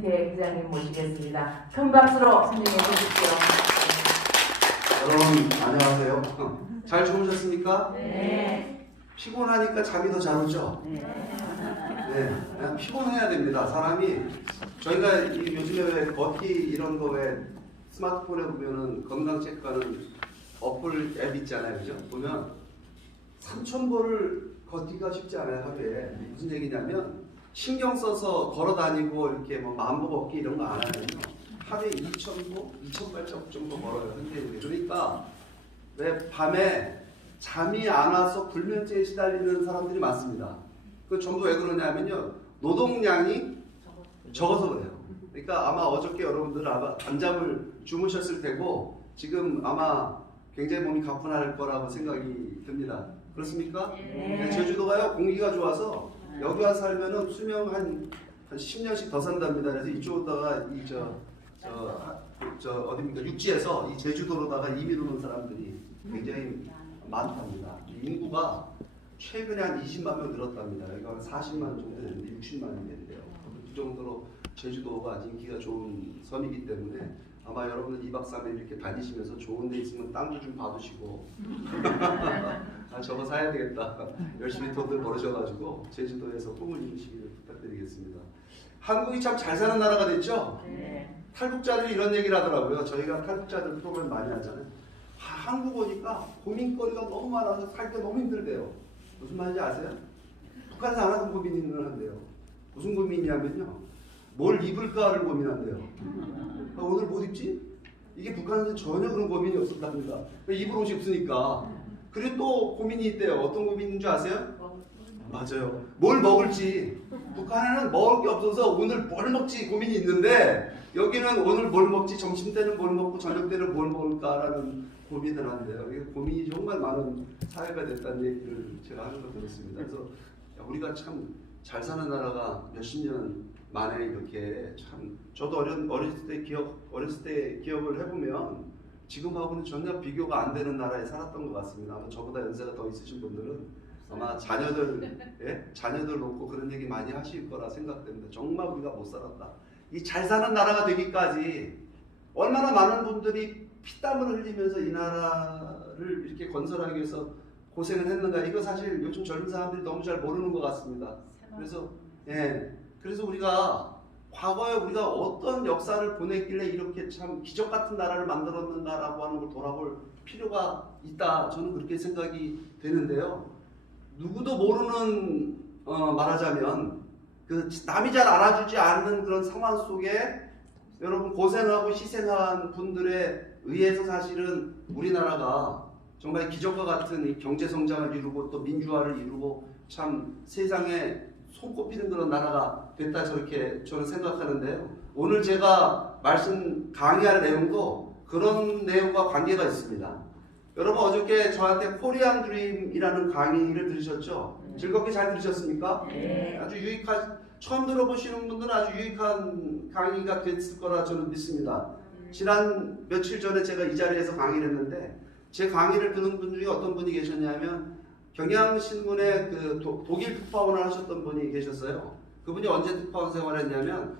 대회장님 모시겠습니다. 큰 박수로 선정해 주십시오. 여러분 안녕하세요. 잘 주무셨습니까? 네. 피곤하니까 잠이 더 잘 오죠? 네, 그냥 피곤해야 됩니다. 사람이 저희가 요즘에 왜 버티 이런 거 왜 스마트폰에 보면은 건강 체크하는 어플 앱 있잖아요, 그죠? 보면 3,000보를 걷기가 쉽지 않아요, 하루에. 무슨 얘기냐면 신경 써서 걸어 다니고 이렇게 뭐 만보 걷기 이런 거 안 하면요, 하루에 2,000보, 2,000발자국 정도 걸어요. 근데 그러니까 왜 밤에 잠이 안 와서 불면증에 시달리는 사람들이 많습니다. 그 전부 왜 그러냐면요, 노동량이 적어서 그래요. 그러니까 아마 어저께 여러분들 아마 밤잠을 주무셨을 테고 지금 아마 굉장히 몸이 가뿐할 거라고 생각이 듭니다. 그렇습니까? 네. 제주도가요, 공기가 좋아서 여기 와서 살면은 수명 한 10년씩 더 산답니다. 그래서 이쪽으로다가 어디입니까? 육지에서 이 제주도로다가 이민 오는 사람들이 굉장히 많답니다. 인구가 최근에 한 20만 명 늘었답니다. 여기가 한 40만 정도 되는데 60만이 된대요. 그 정도로 제주도가 인기가 좋은 섬이기 때문에 아마 여러분들 2박 3일 이렇게 다니시면서 좋은 데 있으면 땅도 좀 받으시고 아, 저거 사야 되겠다. 열심히 돈들 벌으셔가지고 제주도에서 꿈을 이루시기를 부탁드리겠습니다. 한국이 참 잘 사는 나라가 됐죠? 네. 탈북자들이 이런 얘기를 하더라고요. 저희가 탈북자들 프로그램 많이 하잖아요. 한국 오니까 고민거리가 너무 많아서 살 때 너무 힘들대요. 무슨 말인지 아세요? 북한에서 안 하던 고민이 있는데요. 무슨 고민이냐면요, 뭘 입을까를 고민한대요. 오늘 못 입지? 이게 북한에서는 전혀 그런 고민이 없었답니다. 입을 옷이 없으니까. 그리고 또 고민이 있대요. 어떤 고민인 줄 아세요? 맞아요. 뭘 먹을지. 북한에는 먹을 게 없어서 오늘 뭘 먹지 고민이 있는데, 여기는 오늘 뭘 먹지, 점심 때는 뭘 먹고 저녁 때는 뭘 먹을까라는 고민을 한대요. 이게 고민이 정말 많은 사회가 됐다는 얘기를 제가 하는 걸 들었습니다. 그래서 우리가 참 잘 사는 나라가 몇십 년 만에 이렇게 참, 저도 어렸을 때 기억을 해보면 지금하고는 전혀 비교가 안 되는 나라에 살았던 것 같습니다. 아마 저보다 연세가 더 있으신 분들은 아마 자녀들 놓고 그런 얘기 많이 하실 거라 생각됩니다. 정말 우리가 못 살았다. 이 잘 사는 나라가 되기까지 얼마나 많은 분들이 피땀을 흘리면서 이 나라를 이렇게 건설하기 위해서 고생을 했는가, 이거 사실 요즘 젊은 사람들이 너무 잘 모르는 것 같습니다. 그래서 우리가 과거에 우리가 어떤 역사를 보냈길래 이렇게 참 기적 같은 나라를 만들었는가라고 하는 걸 돌아볼 필요가 있다. 저는 그렇게 생각이 되는데요. 누구도 모르는 말하자면 그 남이 잘 알아주지 않는 그런 상황 속에 여러분 고생하고 희생한 분들에 의해서 사실은 우리나라가 정말 기적과 같은 이 경제 성장을 이루고 또 민주화를 이루고 참 세상에 손꼽히는 그런 나라가 됐다, 저렇게 저는 생각하는데요. 오늘 제가 강의할 내용도 그런 내용과 관계가 있습니다. 여러분 어저께 저한테 코리안 드림이라는 강의를 들으셨죠? 즐겁게 잘 들으셨습니까? 네. 아주 처음 들어보시는 분들은 아주 유익한 강의가 됐을 거라 저는 믿습니다. 지난 며칠 전에 제가 이 자리에서 강의를 했는데, 제 강의를 듣는 분 중에 어떤 분이 계셨냐면 경향신문에 그 독일 특파원을 하셨던 분이 계셨어요. 그분이 언제 특파원 생활을 했냐면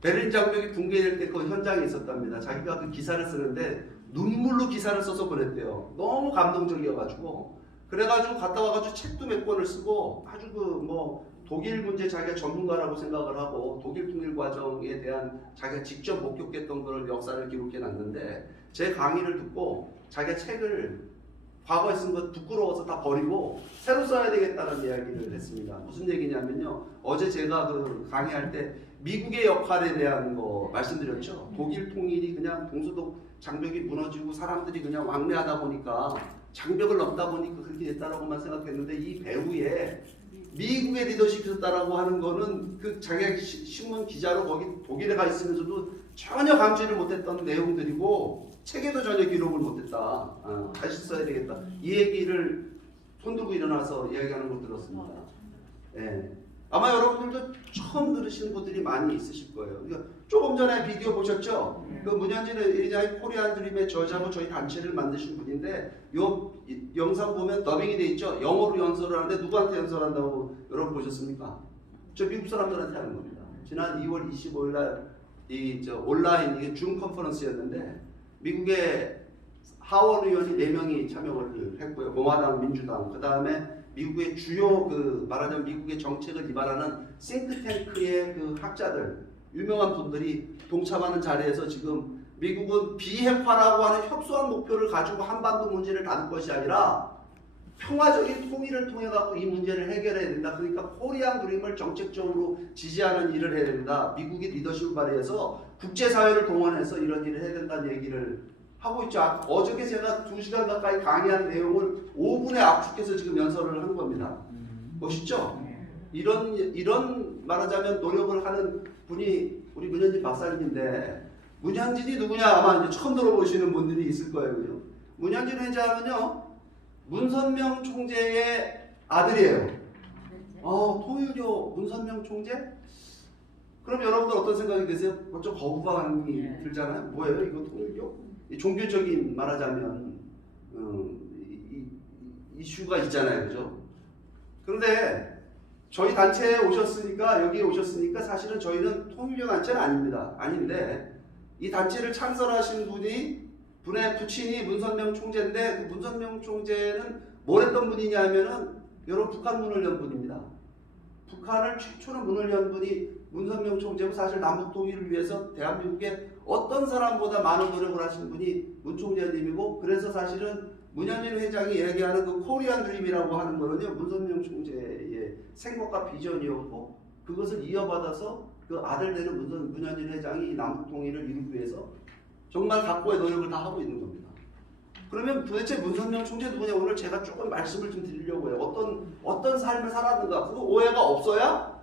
베를린 장벽이 붕괴될 때 그 현장에 있었답니다. 자기가 그 기사를 쓰는데 눈물로 기사를 써서 보냈대요. 너무 감동적이어가지고. 그래가지고 갔다 와가지고 책도 몇 권을 쓰고 아주 독일 문제 자기가 전문가라고 생각을 하고 독일 통일 과정에 대한 자기가 직접 목격했던 그런 역사를 기록해 놨는데, 제 강의를 듣고 자기가 책을 과거에 쓴 거 부끄러워서 다 버리고 새로 써야 되겠다는 이야기를 했습니다. 무슨 얘기냐면요, 어제 제가 그 강의할 때 미국의 역할에 대한 거 말씀드렸죠. 독일 통일이 그냥 동서독 장벽이 무너지고 사람들이 그냥 왕래하다 보니까 장벽을 넘다 보니까 그렇게 됐다라고만 생각했는데, 이 배후에 미국의 리더십이 있었다라고 하는 거는 그 자기가 신문 기자로 거기 독일에 가 있으면서도 전혀 감지를 못했던 내용들이고 책에도 전혀 기록을 못했다. 다시 써야 되겠다. 이 얘기를 손 들고 일어나서 이야기하는 걸 들었습니다. 아마 여러분들도 처음 들으시는 분들이 많이 있으실 거예요. 그러니까 조금 전에 비디오 보셨죠? 그 문현진 의장이 코리안 드림의 저자고 저희 단체를 만드신 분인데, 요 영상 보면 더빙이 돼 있죠? 영어로 연설을 하는데 누구한테 연설한다고 여러분 보셨습니까? 저 미국 사람들한테 하는 겁니다. 지난 2월 25일 날 온라인 이게 줌 컨퍼런스였는데 미국의 하원 의원이 4명이 참여를 했고요. 공화당, 민주당, 그 다음에 미국의 주요 말하자면 미국의 정책을 기반하는 싱크탱크의 학자들, 유명한 분들이 동참하는 자리에서 지금 미국은 비핵화라고 하는 협소한 목표를 가지고 한반도 문제를 다룰 것이 아니라 평화적인 통일을 통해 갖고 이 문제를 해결해야 된다. 그러니까 코리안 드림을 정책적으로 지지하는 일을 해야 된다. 미국이 리더십을 발휘해서 국제사회를 동원해서 이런 일을 해야 된다는 얘기를 하고 있죠. 어저께 제가 2시간 가까이 강의한 내용을 5분에 압축해서 지금 연설을 한 겁니다. 멋있죠? 이런 말하자면 노력을 하는 분이 우리 문현진 박사님인데, 문현진이 누구냐 아마 이제 처음 들어보시는 분들이 있을 거예요. 문현진 회장은요, 문선명 총재의 아들이에요. 통일교 문선명 총재? 그럼 여러분들 어떤 생각이 드세요? 좀 거부감이 들잖아요. 뭐예요? 이거 통일교? 종교적인 말하자면 이슈가 있잖아요, 그죠? 그런데 저희 단체에 오셨으니까, 여기에 오셨으니까 사실은 저희는 통일교 단체는 아닙니다. 아닌데 이 단체를 창설하신 분의 부친이 문선명 총재인데, 그 문선명 총재는 뭘 했던 분이냐면은 여러분 북한 문을 연 분입니다. 북한을 최초로 문을 연 분이 문선명 총재고, 사실 남북 통일을 위해서 대한민국에 어떤 사람보다 많은 노력을 하신 분이 문 총재님이고, 그래서 사실은 문현진 회장이 얘기하는 그 코리안 드림이라고 하는 거는요, 문선명 총재의 생각과 비전이었고, 그것을 이어받아서 그 아들 되는 문현진 회장이 남북 통일을 이루기 위해서 정말 각고의 노력을 다 하고 있는 겁니다. 그러면 도대체 문선명 총재 누구냐, 오늘 제가 조금 말씀을 좀 드리려고 해요. 어떤 삶을 살았는가, 그거 오해가 없어야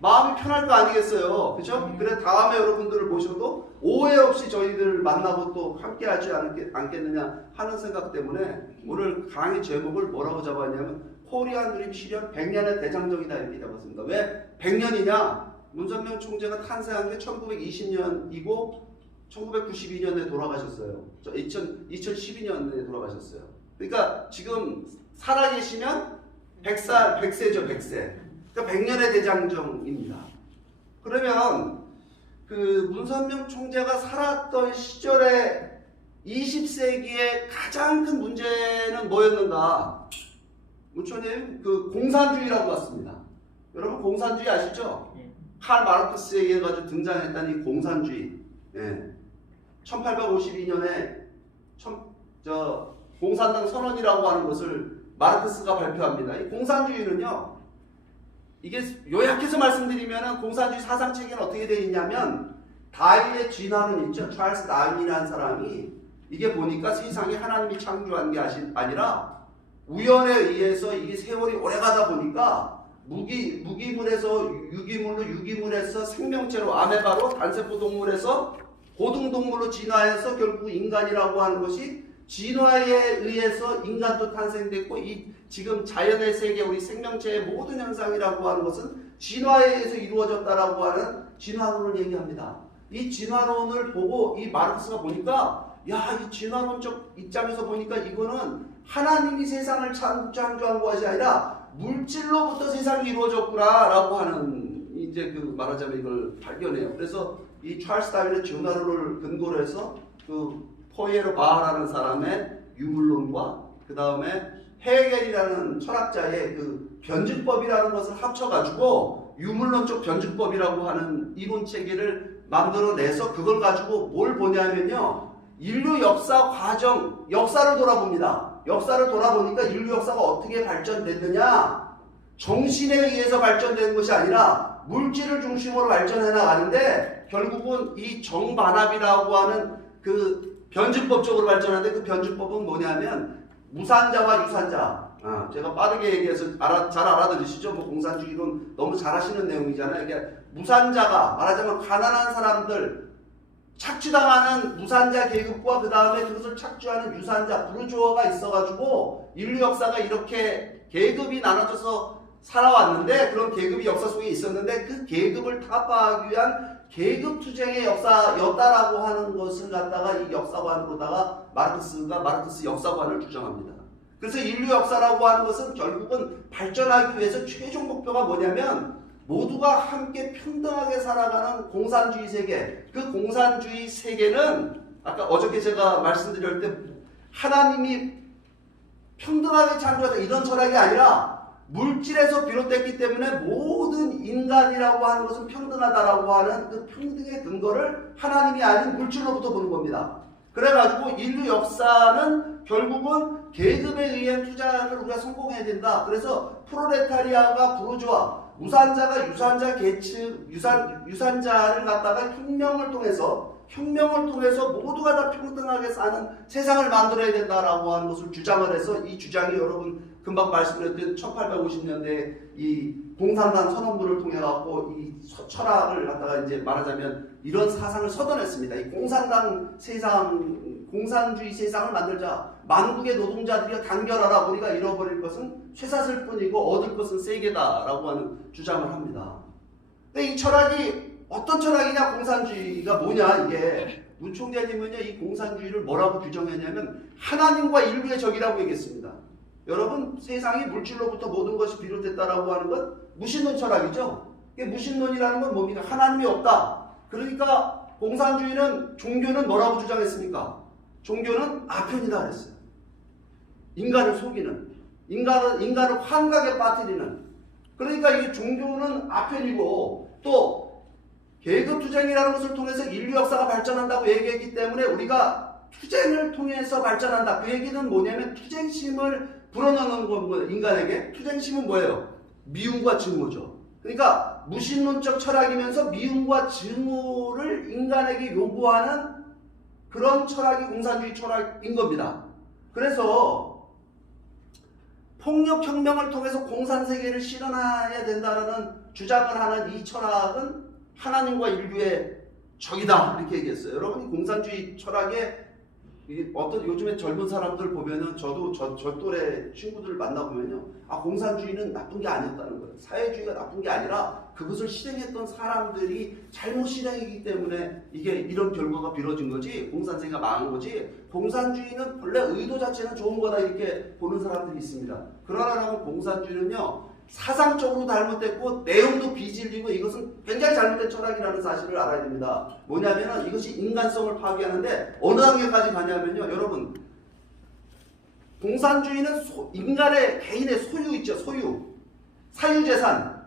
마음이 편할 거 아니겠어요, 그죠? 그래 다음에 여러분들을 모셔도 오해 없이 저희들 만나고 또 함께 하지 않겠느냐 하는 생각 때문에 오늘 강의 제목을 뭐라고 잡았냐면 코리안 드림 실현 100년의 대장정이다 이렇게 잡았습니다. 왜 100년이냐? 문선명 총재가 탄생한 게 1920년이고 1992년에 돌아가셨어요. 2012년에 돌아가셨어요. 그러니까 지금 살아계시면 100세죠, 100세. 그러니까 100년의 대장정입니다. 그러면 그 문선명 총재가 살았던 시절에 20세기의 가장 큰 문제는 뭐였는가? 문총재님, 공산주의라고 봤습니다. 여러분 공산주의 아시죠? 칼 마르크스에 의해 가지고 등장했다는 이 공산주의. 1852년에 공산당 선언이라고 하는 것을 마르크스가 발표합니다. 이 공산주의는요, 이게 요약해서 말씀드리면 공산주의 사상체계는 어떻게 되어 있냐면, 다윈의 진화론 있죠. 찰스 다윈이라는 사람이 이게 보니까 세상에 하나님이 창조한 게 아니라 우연에 의해서 이게 세월이 오래가다 보니까 무기물에서 유기물로, 유기물에서 생명체로, 아메바로, 단세포 동물에서 고등동물로 진화해서 결국 인간이라고 하는 것이 진화에 의해서 인간도 탄생됐고, 이 지금 자연의 세계, 우리 생명체의 모든 현상이라고 하는 것은 진화에 의해서 이루어졌다라고 하는 진화론을 얘기합니다. 이 진화론을 보고 이 마르크스가 보니까, 야, 이 진화론적 입장에서 보니까 이거는 하나님이 세상을 창조한 것이 아니라 물질로부터 세상이 이루어졌구나라고 하는, 이제 말하자면 이걸 발견해요. 그래서 이 찰스 다윈의 진화론을 근거로 해서 포이에르 바하라는 사람의 유물론과 그 다음에 헤겔이라는 철학자의 변증법이라는 것을 합쳐가지고 유물론적 변증법이라고 하는 이론 체계를 만들어내서 그걸 가지고 뭘 보냐면요, 인류 역사 과정, 역사를 돌아봅니다. 역사를 돌아보니까 인류 역사가 어떻게 발전됐느냐, 정신에 의해서 발전되는 것이 아니라 물질을 중심으로 발전해 나가는데, 결국은 이 정반합이라고 하는 변증법적으로 발전하는데, 그 변증법은 뭐냐면 무산자와 유산자. 제가 빠르게 얘기해서 잘 알아들으시죠? 공산주의론 너무 잘 하시는 내용이잖아요. 그러니까 무산자가 말하자면 가난한 사람들, 착취당하는 무산자 계급과 그 다음에 그것을 착취하는 유산자, 부르주어가 있어가지고 인류 역사가 이렇게 계급이 나눠져서 살아왔는데, 그런 계급이 역사 속에 있었는데 그 계급을 타파하기 위한 계급투쟁의 역사였다라고 하는 것을 갖다가 이 역사관으로다가 마르크스 역사관을 주장합니다. 그래서 인류 역사라고 하는 것은 결국은 발전하기 위해서 최종 목표가 뭐냐면 모두가 함께 평등하게 살아가는 공산주의 세계. 그 공산주의 세계는 아까 어저께 제가 말씀드릴 때 하나님이 평등하게 창조하다 이런 철학이 아니라 물질에서 비롯됐기 때문에 모든 인간이라고 하는 것은 평등하다라고 하는 그 평등의 근거를 하나님이 아닌 물질로부터 보는 겁니다. 그래가지고 인류 역사는 결국은 계급에 의한 투자를 우리가 성공해야 된다. 그래서 프롤레타리아가 부르주아, 무산자가 유산자 계층, 유산자를 갖다가 혁명을 통해서 모두가 다 평등하게 사는 세상을 만들어야 된다라고 하는 것을 주장을 해서 이 주장이 여러분 금방 말씀드렸던 1850년대 이 공산당 선언문을 통해 갖고 이 철학을 갖다가 이제 말하자면 이런 사상을 서던했습니다. 이 공산당 세상, 공산주의 세상을 만들자. 만국의 노동자들이 단결하라. 우리가 잃어버릴 것은 쇠사슬 뿐이고 얻을 것은 세계다라고 하는 주장을 합니다. 근데 이 철학이 어떤 철학이냐? 공산주의가 뭐냐? 이게 문 총재님은요 이 공산주의를 뭐라고 규정했냐면 하나님과 인류의 적이라고 얘기했습니다. 여러분 세상이 물질로부터 모든 것이 비롯됐다라고 하는 건 무신론 철학이죠. 이게 무신론이라는 건 뭡니까? 하나님이 없다. 그러니까 공산주의는 종교는 뭐라고 주장했습니까? 종교는 아편이다 그랬어요. 인간을 속이는, 인간을 환각에 빠뜨리는. 그러니까 이 종교는 아편이고 또 계급투쟁이라는 것을 통해서 인류 역사가 발전한다고 얘기했기 때문에 우리가 투쟁을 통해서 발전한다. 그 얘기는 뭐냐면 투쟁심을 불어넣는 거예요. 인간에게. 투쟁심은 뭐예요? 미움과 증오죠. 그러니까 무신론적 철학이면서 미움과 증오를 인간에게 요구하는 그런 철학이 공산주의 철학인 겁니다. 그래서 폭력혁명을 통해서 공산세계를 실현해야 된다는 주장을 하는 이 철학은 하나님과 인류의 적이다 이렇게 얘기했어요. 여러분 공산주의 철학에 어떤 요즘에 젊은 사람들 보면은 저도 저 또래 친구들 만나보면요, 아 공산주의는 나쁜 게 아니었다는 거예요. 사회주의가 나쁜 게 아니라 그것을 실행했던 사람들이 잘못 실행이기 때문에 이게 이런 결과가 빚어진 거지, 공산세계가 망한 거지, 공산주의는 본래 의도 자체는 좋은 거다 이렇게 보는 사람들이 있습니다. 그러나 공산주의는요 사상적으로 잘못됐고 내용도 비질리고 이것은 굉장히 잘못된 철학이라는 사실을 알아야 됩니다. 뭐냐면은 이것이 인간성을 파괴하는데 어느 단계까지 가냐면요, 여러분 공산주의는 인간의 개인의 소유 있죠. 소유, 사유재산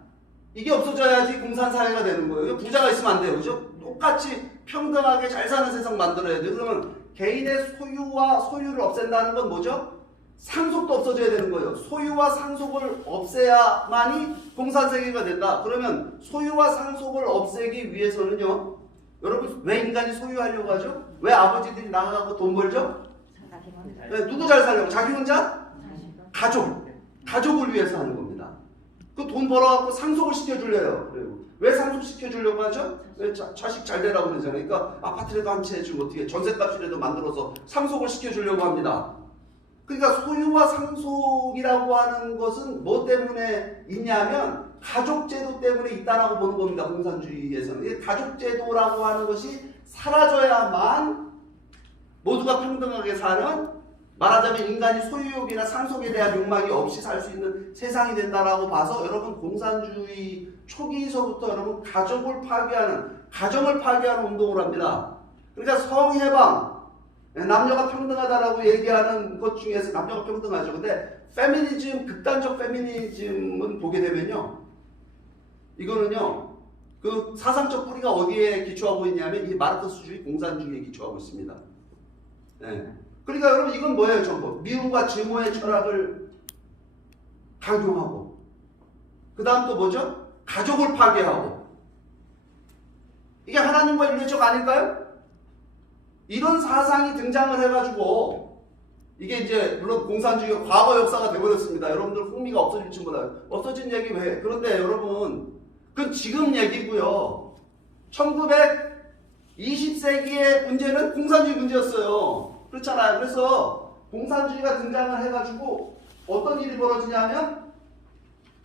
이게 없어져야지 공산사회가 되는 거예요. 부자가 있으면 안 돼요. 그죠? 똑같이 평등하게 잘 사는 세상 만들어야 돼요. 그러면 개인의 소유와 소유를 없앤다는 건 뭐죠? 상속도 없어져야 되는 거예요. 소유와 상속을 없애야만이 공산세계가 된다. 그러면 소유와 상속을 없애기 위해서는요, 여러분 왜 인간이 소유하려고 하죠? 왜 아버지들이 나가고 돈 벌죠? 네, 누구 잘 살려고? 자기 혼자? 가족을 위해서 하는 겁니다. 그 돈 벌어갖고 상속을 시켜주려요. 그리고 왜 상속시켜주려고 하죠? 왜 자식 잘 되라고 그러잖아요. 그러니까 아파트라도 한 채 해주면 어떻게 전셋값이라도 만들어서 상속을 시켜주려고 합니다. 그러니까 소유와 상속이라고 하는 것은 뭐 때문에 있냐면 가족제도 때문에 있다라고 보는 겁니다. 공산주의에서는. 가족제도라고 하는 것이 사라져야만 모두가 평등하게 사는, 말하자면 인간이 소유욕이나 상속에 대한 욕망이 없이 살 수 있는 세상이 된다라고 봐서 여러분 공산주의 초기서부터 여러분 가정을 파괴하는 운동을 합니다. 그러니까 성해방, 남녀가 평등하다라고 얘기하는 것 중에서 남녀가 평등하죠. 근데 페미니즘, 극단적 페미니즘은 보게 되면요, 이거는요 그 사상적 뿌리가 어디에 기초하고 있냐면 이 마르크스주의 공산주의에 기초하고 있습니다. 네. 그러니까 여러분 이건 뭐예요? 전부 미움과 증오의 철학을 강요하고, 그 다음 또 뭐죠? 가족을 파괴하고. 이게 하나님과 인류의 적 아닐까요? 이런 사상이 등장을 해가지고 이게 이제 물론 공산주의가 과거 역사가 되어버렸습니다. 여러분들 흥미가 없어질지 몰라요. 없어진 얘기 왜? 그런데 여러분 그건 지금 얘기고요. 1920세기의 문제는 공산주의 문제였어요. 그렇잖아요. 그래서 공산주의가 등장을 해가지고 어떤 일이 벌어지냐면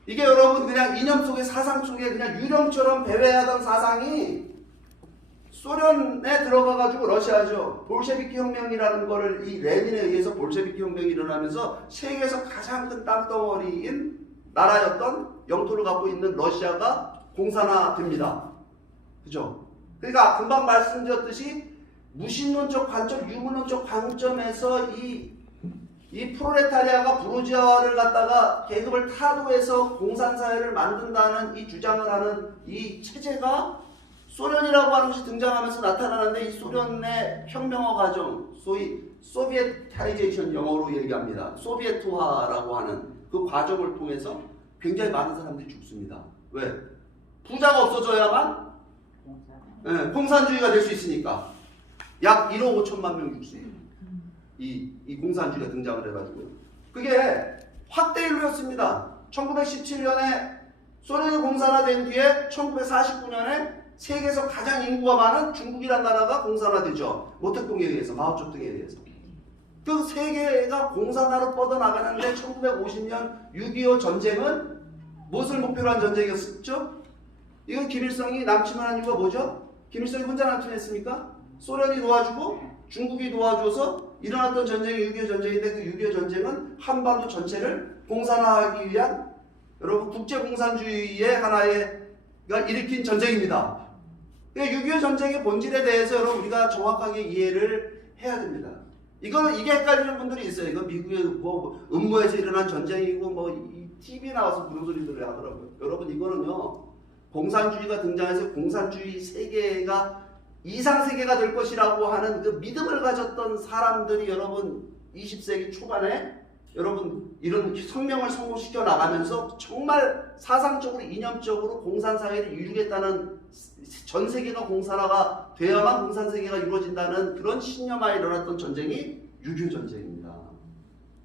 이게 여러분 그냥 이념 속의 사상 속에 그냥 유령처럼 배회하던 사상이 소련에 들어가가지고 러시아죠. 볼셰비키 혁명이라는 거를 이 레닌에 의해서 볼셰비키 혁명이 일어나면서 세계에서 가장 큰 땅덩어리인 나라였던 영토를 갖고 있는 러시아가 공산화됩니다. 그죠? 그러니까 금방 말씀드렸듯이 무신론적 관점, 유물론적 관점에서 이 프롤레타리아가 부르주아를 갖다가 계급을 타도해서 공산사회를 만든다는 이 주장을 하는 이 체제가 소련이라고 하는 것이 등장하면서 나타나는데, 이 소련의 혁명화 과정, 소위 소비에타이제이션, 영어로 얘기합니다. 소비에트화라고 하는 그 과정을 통해서 굉장히 많은 사람들이 죽습니다. 왜? 부자가 없어져야만 공산주의가 될 수 있으니까. 약 1억 5천만 명 죽습니다. 이 공산주의가 등장을 해가지고요. 그게 확대인류였습니다. 1917년에 소련이 공산화된 뒤에 1949년에 세계에서 가장 인구가 많은 중국이란 나라가 공산화되죠. 모택동에 의해서, 마오쩌둥에 의해서. 그 세계가 공산화로 뻗어나가는데 1950년 6.25 전쟁은 무엇을 목표로 한 전쟁이었죠? 이건 김일성이 남침한 이유가 뭐죠? 김일성이 혼자 남침했습니까? 소련이 도와주고 중국이 도와줘서 일어났던 전쟁이 6.25 전쟁인데, 그 6.25 전쟁은 한반도 전체를 공산화하기 위한, 여러분, 국제공산주의의 하나가 일으킨 전쟁입니다. 6.25 전쟁의 본질에 대해서 여러분 우리가 정확하게 이해를 해야 됩니다. 이게 헷갈리는 분들이 있어요. 이거 미국의 뭐 음모에서 일어난 전쟁이고 뭐 이 TV에 나와서 그런 소리들을 하더라고요. 여러분, 이거는요, 공산주의가 등장해서 공산주의 세계가 이상 세계가 될 것이라고 하는 그 믿음을 가졌던 사람들이 여러분 20세기 초반에 여러분 이런 성명을 성공시켜 나가면서 정말 사상적으로 이념적으로 공산사회를 이루겠다는, 전 세계가 공산화가 되어야만 공산세계가 이루어진다는 그런 신념하에 일어났던 전쟁이 6.25 전쟁입니다.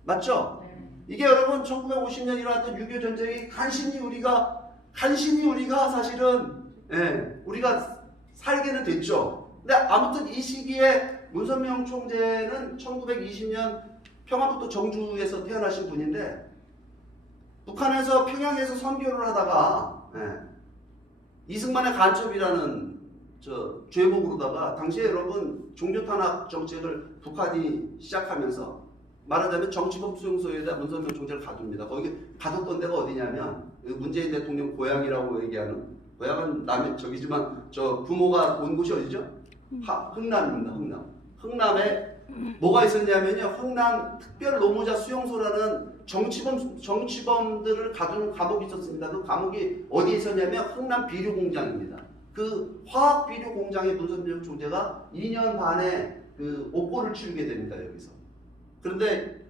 맞죠? 이게 여러분 1950년 일어났던 6.25 전쟁이 간신히 우리가 사실은 우리가 살게는 됐죠. 근데 아무튼 이 시기에 문선명 총재는 1920년 평안북도 정주에서 태어나신 분인데, 북한에서 평양에서 선교를 하다가 이승만의 간첩이라는 죄목으로다가, 당시에 여러분 종교탄압 정책을 북한이 시작하면서 말하자면 정치범 수용소에다 문선명 총재를 가둡니다. 거기 가뒀던 데가 어디냐면 문재인 대통령 고향이라고 얘기하는, 고향은 남해 저기지만 저 부모가 온 곳이 어디죠? 흥남입니다. 흥남에 뭐가 있었냐면요, 흥남 특별 노무자 수용소라는 정치범들을 가두는 감옥이 있었습니다. 그 감옥이 어디에 있었냐면 흥남 비료 공장입니다. 그 화학 비료 공장에 문선명 총재가 2년 반의 그 옥고를 치르게 됩니다, 여기서. 그런데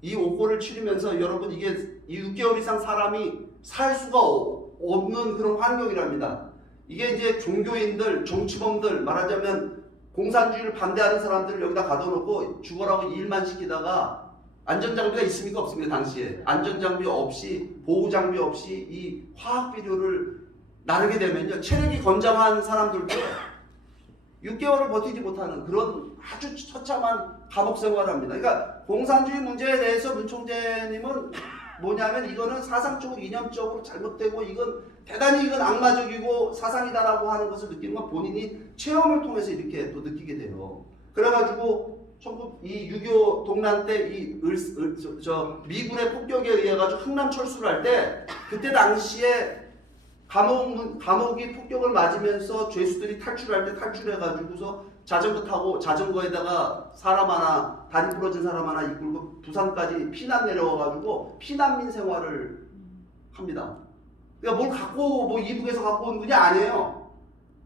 이 옥고를 치르면서 여러분 이게 6개월 이상 사람이 살 수가 없는 그런 환경이랍니다. 이게 이제 종교인들, 정치범들, 말하자면 공산주의를 반대하는 사람들을 여기다 가둬놓고 죽어라고 일만 시키다가, 안전장비가 있습니까? 없습니다. 당시에 안전장비 없이, 보호장비 없이 이 화학비료를 나르게 되면요, 체력이 건장한 사람들도 6개월을 버티지 못하는 그런 아주 처참한 감옥 생활을 합니다. 그러니까 공산주의 문제에 대해서 문 총재님은 뭐냐면, 이거는 사상적으로 이념적으로 잘못되고 대단히 악마적이고 사상이다라고 하는 것을 느끼는 건 본인이 체험을 통해서 이렇게 또 느끼게 돼요. 그래가지고 이 6.25 동란 때 미군의 폭격에 의해 가지고 흥남 철수를 할 때, 그때 당시에 감옥이 폭격을 맞으면서 죄수들이 탈출할 때 탈출해가지고서 자전거 타고 자전거에다가 사람 하나, 다리 부러진 사람 하나 이끌고 부산까지 피난 내려와가지고 피난민 생활을 합니다. 그러니까 뭘 갖고 뭐 이북에서 갖고 온 분이 아니에요.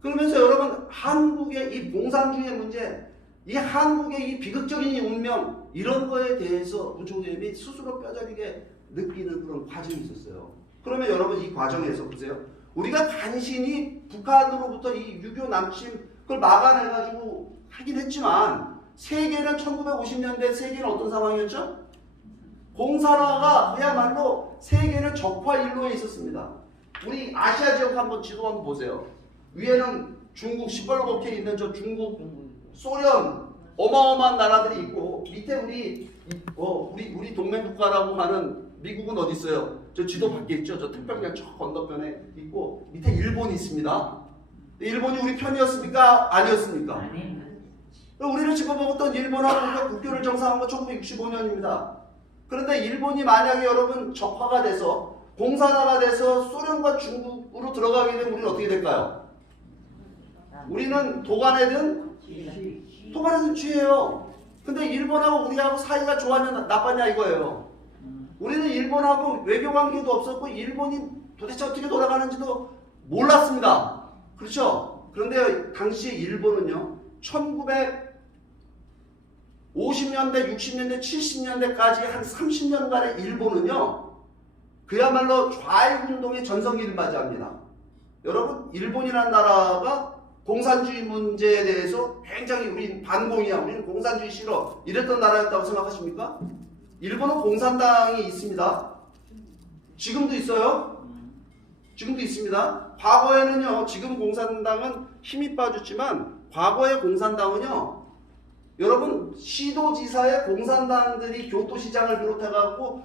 그러면서 여러분, 한국의 이 공산주의의 문제, 이 한국의 이 비극적인 운명, 이런 거에 대해서 문 총재님이 스스로 뼈저리게 느끼는 그런 과정이 있었어요. 그러면 여러분, 이 과정에서 보세요. 우리가 간신히 북한으로부터 이 6.25 남침 그걸 막아내가지고 하긴 했지만, 세계는 1950년대 세계는 어떤 상황이었죠? 공산화가 그야말로 세계는 적화일로에 있었습니다. 우리 아시아 지역 한번 지도 한번 보세요. 위에는 중국 시뻘겋게 있는 저 중국, 소련 어마어마한 나라들이 있고, 밑에 우리 동맹 국가라고 하는 미국은 어디 있어요? 저 지도 밖에 있죠. 저 태평양 저 건너편에 있고, 밑에 일본이 있습니다. 일본이 우리 편이었습니까? 아니었습니까? 우리를 집어먹었던 일본하고 우리가 국교를 정상한 건 1965년입니다. 그런데 일본이 만약에 여러분 적화가 돼서 공산화가 돼서 소련과 중국으로 들어가게 되면 우리는 어떻게 될까요? 우리는 도간에든 쥐예요. 근데 일본하고 우리하고 사이가 좋았냐 나빴냐 이거예요. 우리는 일본하고 외교 관계도 없었고 일본이 도대체 어떻게 돌아가는지도 몰랐습니다. 그렇죠? 그런데 당시에 일본은요. 1950년대, 60년대, 70년대까지 한 30년간의 일본은요. 그야말로 좌익운동의 전성기를 맞이합니다. 여러분 일본이라는 나라가 공산주의 문제에 대해서 굉장히 우린 반공이야. 우리는 공산주의 싫어. 이랬던 나라였다고 생각하십니까? 일본은 공산당이 있습니다. 지금도 있어요. 지금도 있습니다. 과거에는요. 지금 공산당은 힘이 빠졌지만 과거의 공산당은요. 여러분 시도지사의 공산당들이 교토시장을 비롯해갖고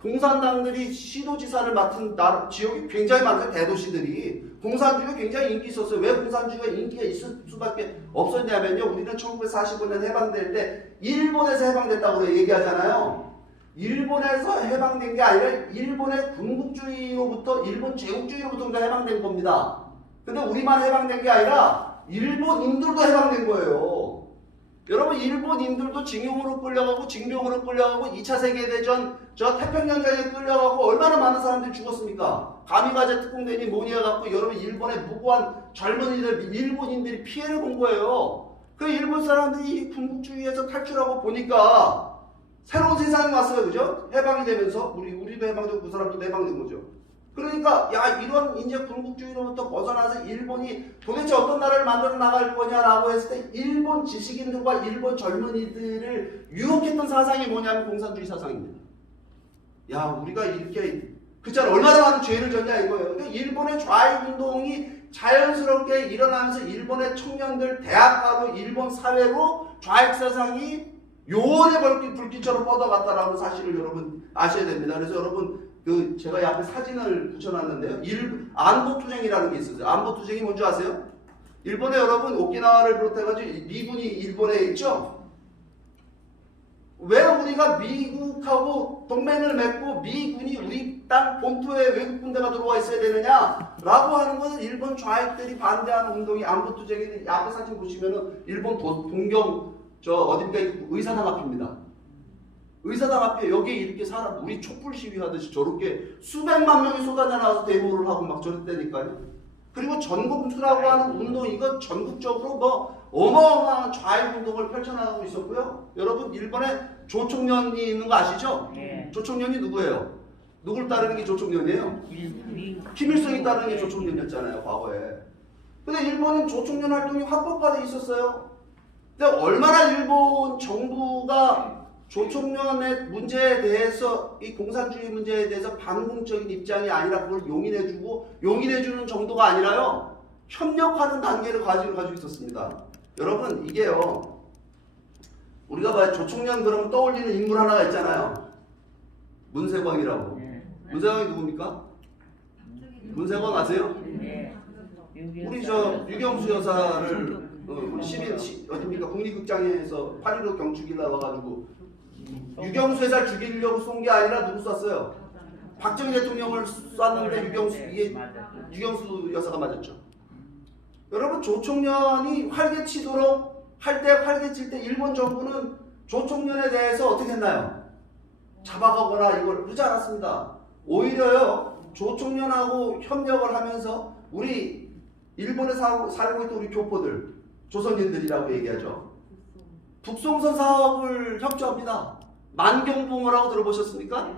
공산당들이 시도지사를 맡은 지역이 굉장히 많아요. 대도시들이. 공산주의가 굉장히 인기 있었어요. 왜 공산주의가 인기가 있을 수밖에 없었냐면요. 우리는 1945년 해방될 때 일본에서 해방됐다고 얘기하잖아요. 일본에서 해방된 게 아니라 일본의 군국주의로부터 일본 제국주의로부터 우리가 해방된 겁니다. 근데 우리만 해방된 게 아니라 일본인들도 해방된 거예요. 여러분 일본인들도 징용으로 끌려가고 징병으로 끌려가고 2차 세계대전 저 태평양전에 끌려가고 얼마나 많은 사람들이 죽었습니까? 가미가제 특공대니 뭐니 해갖고 여러분 일본의 무고한 젊은이들 일본인들이 피해를 본 거예요. 그 일본 사람들이 군국주의에서 탈출하고 보니까 새로운 세상이 왔어요. 그죠? 해방이 되면서 우리도 해방되고 그 사람도 해방된 거죠. 그러니까 야 이런 이제 군국주의로부터 벗어나서 일본이 도대체 어떤 나라를 만들어 나갈 거냐라고 했을 때 일본 지식인들과 일본 젊은이들을 유혹했던 사상이 뭐냐면 공산주의 사상입니다. 야 우리가 이렇게 그잖아 얼마나 많은 죄를 졌냐 이거예요. 그러니까 일본의 좌익운동이 자연스럽게 일어나면서 일본의 청년들 대학가로 일본 사회로 좌익 사상이 요원의 불빛처럼 뻗어갔다라는 사실을 여러분 아셔야 됩니다. 그래서 여러분 제가 앞에 사진을 붙여놨는데요. 안보투쟁이라는 게 있었어요. 안보투쟁이 뭔지 아세요? 일본에 여러분 오키나와를 비롯해가지고 미군이 일본에 있죠? 왜 우리가 미국하고 동맹을 맺고 미군이 우리 땅 본토에 외국 군대가 들어와 있어야 되느냐? 라고 하는 것은 일본 좌익들이 반대하는 운동이 안보투쟁인데 앞에 사진 보시면은 일본 동경 어딘가 의사당 앞입니다. 의사당 앞에 여기에 이렇게 사람 우리 촛불 시위하듯이 저렇게 수백만 명이 쏟아져 나와서 데모를 하고 막 저랬다니까요. 그리고 전국투라고 하는 운동 이건 전국적으로 뭐 어마어마한 좌익 운동을 펼쳐나가고 있었고요. 여러분 일본에 조총련이 있는 거 아시죠? 네. 조총련이 누구예요? 누굴 따르는 게 조총련이에요? 김일성이 따르는 게 조총련이었잖아요 과거에. 근데 일본은 조총련 활동이 합법화돼 있었어요. 근데 얼마나 일본 정부가 조총련의 문제에 대해서 이 공산주의 문제에 대해서 반공적인 입장이 아니라 그걸 용인해주는 정도가 아니라요 협력하는 단계를 가지고 있었습니다. 여러분 이게요 우리가 봐요 조총련 그러면 떠올리는 인물 하나가 있잖아요. 문세광이라고. 문세광이 누굽니까? 문세광 아세요? 우리 유경수 여사를 우리 어딥니까 국립극장에서 8.15 경축일 나와가지고 유경수 여사를 죽이려고 쏜 게 아니라 누구 쐈어요? 박정희 대통령을 쐈는데 유경수 여사가 맞았죠. 여러분 조총련이 활개치도록 할 때 활개칠 때 일본 정부는 조총련에 대해서 어떻게 했나요? 잡아가거나 이걸 하지 않았습니다. 오히려요 조총련하고 협력을 하면서 우리 일본에 살고 있던 우리 교포들 조선인들이라고 얘기하죠. 북송선 사업을 협조합니다. 만경봉호라고 들어보셨습니까?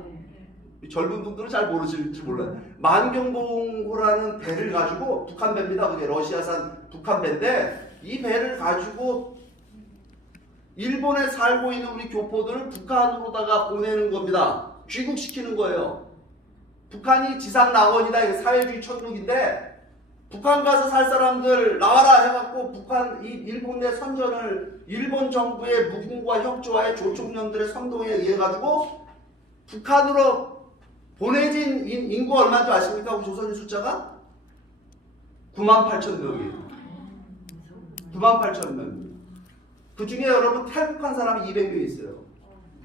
젊은 분들은 잘 모르실지 몰라요. 만경봉호라는 배를 가지고 북한 배입니다. 그게 러시아산 북한 배인데 이 배를 가지고 일본에 살고 있는 우리 교포들을 북한으로다가 보내는 겁니다. 귀국시키는 거예요. 북한이 지상 낙원이다. 사회주의 천국인데 북한 가서 살 사람들 나와라 해갖고 북한 이 일본 내 선전을 일본 정부의 무군과 협조와의 조총련들의 선동에 의해 가지고 북한으로 보내진 인구 얼마인 줄 아십니까? 우리 조선인 숫자가 98,000명이에요. 98,000명. 그 중에 여러분 탈북한 사람이 200명 있어요.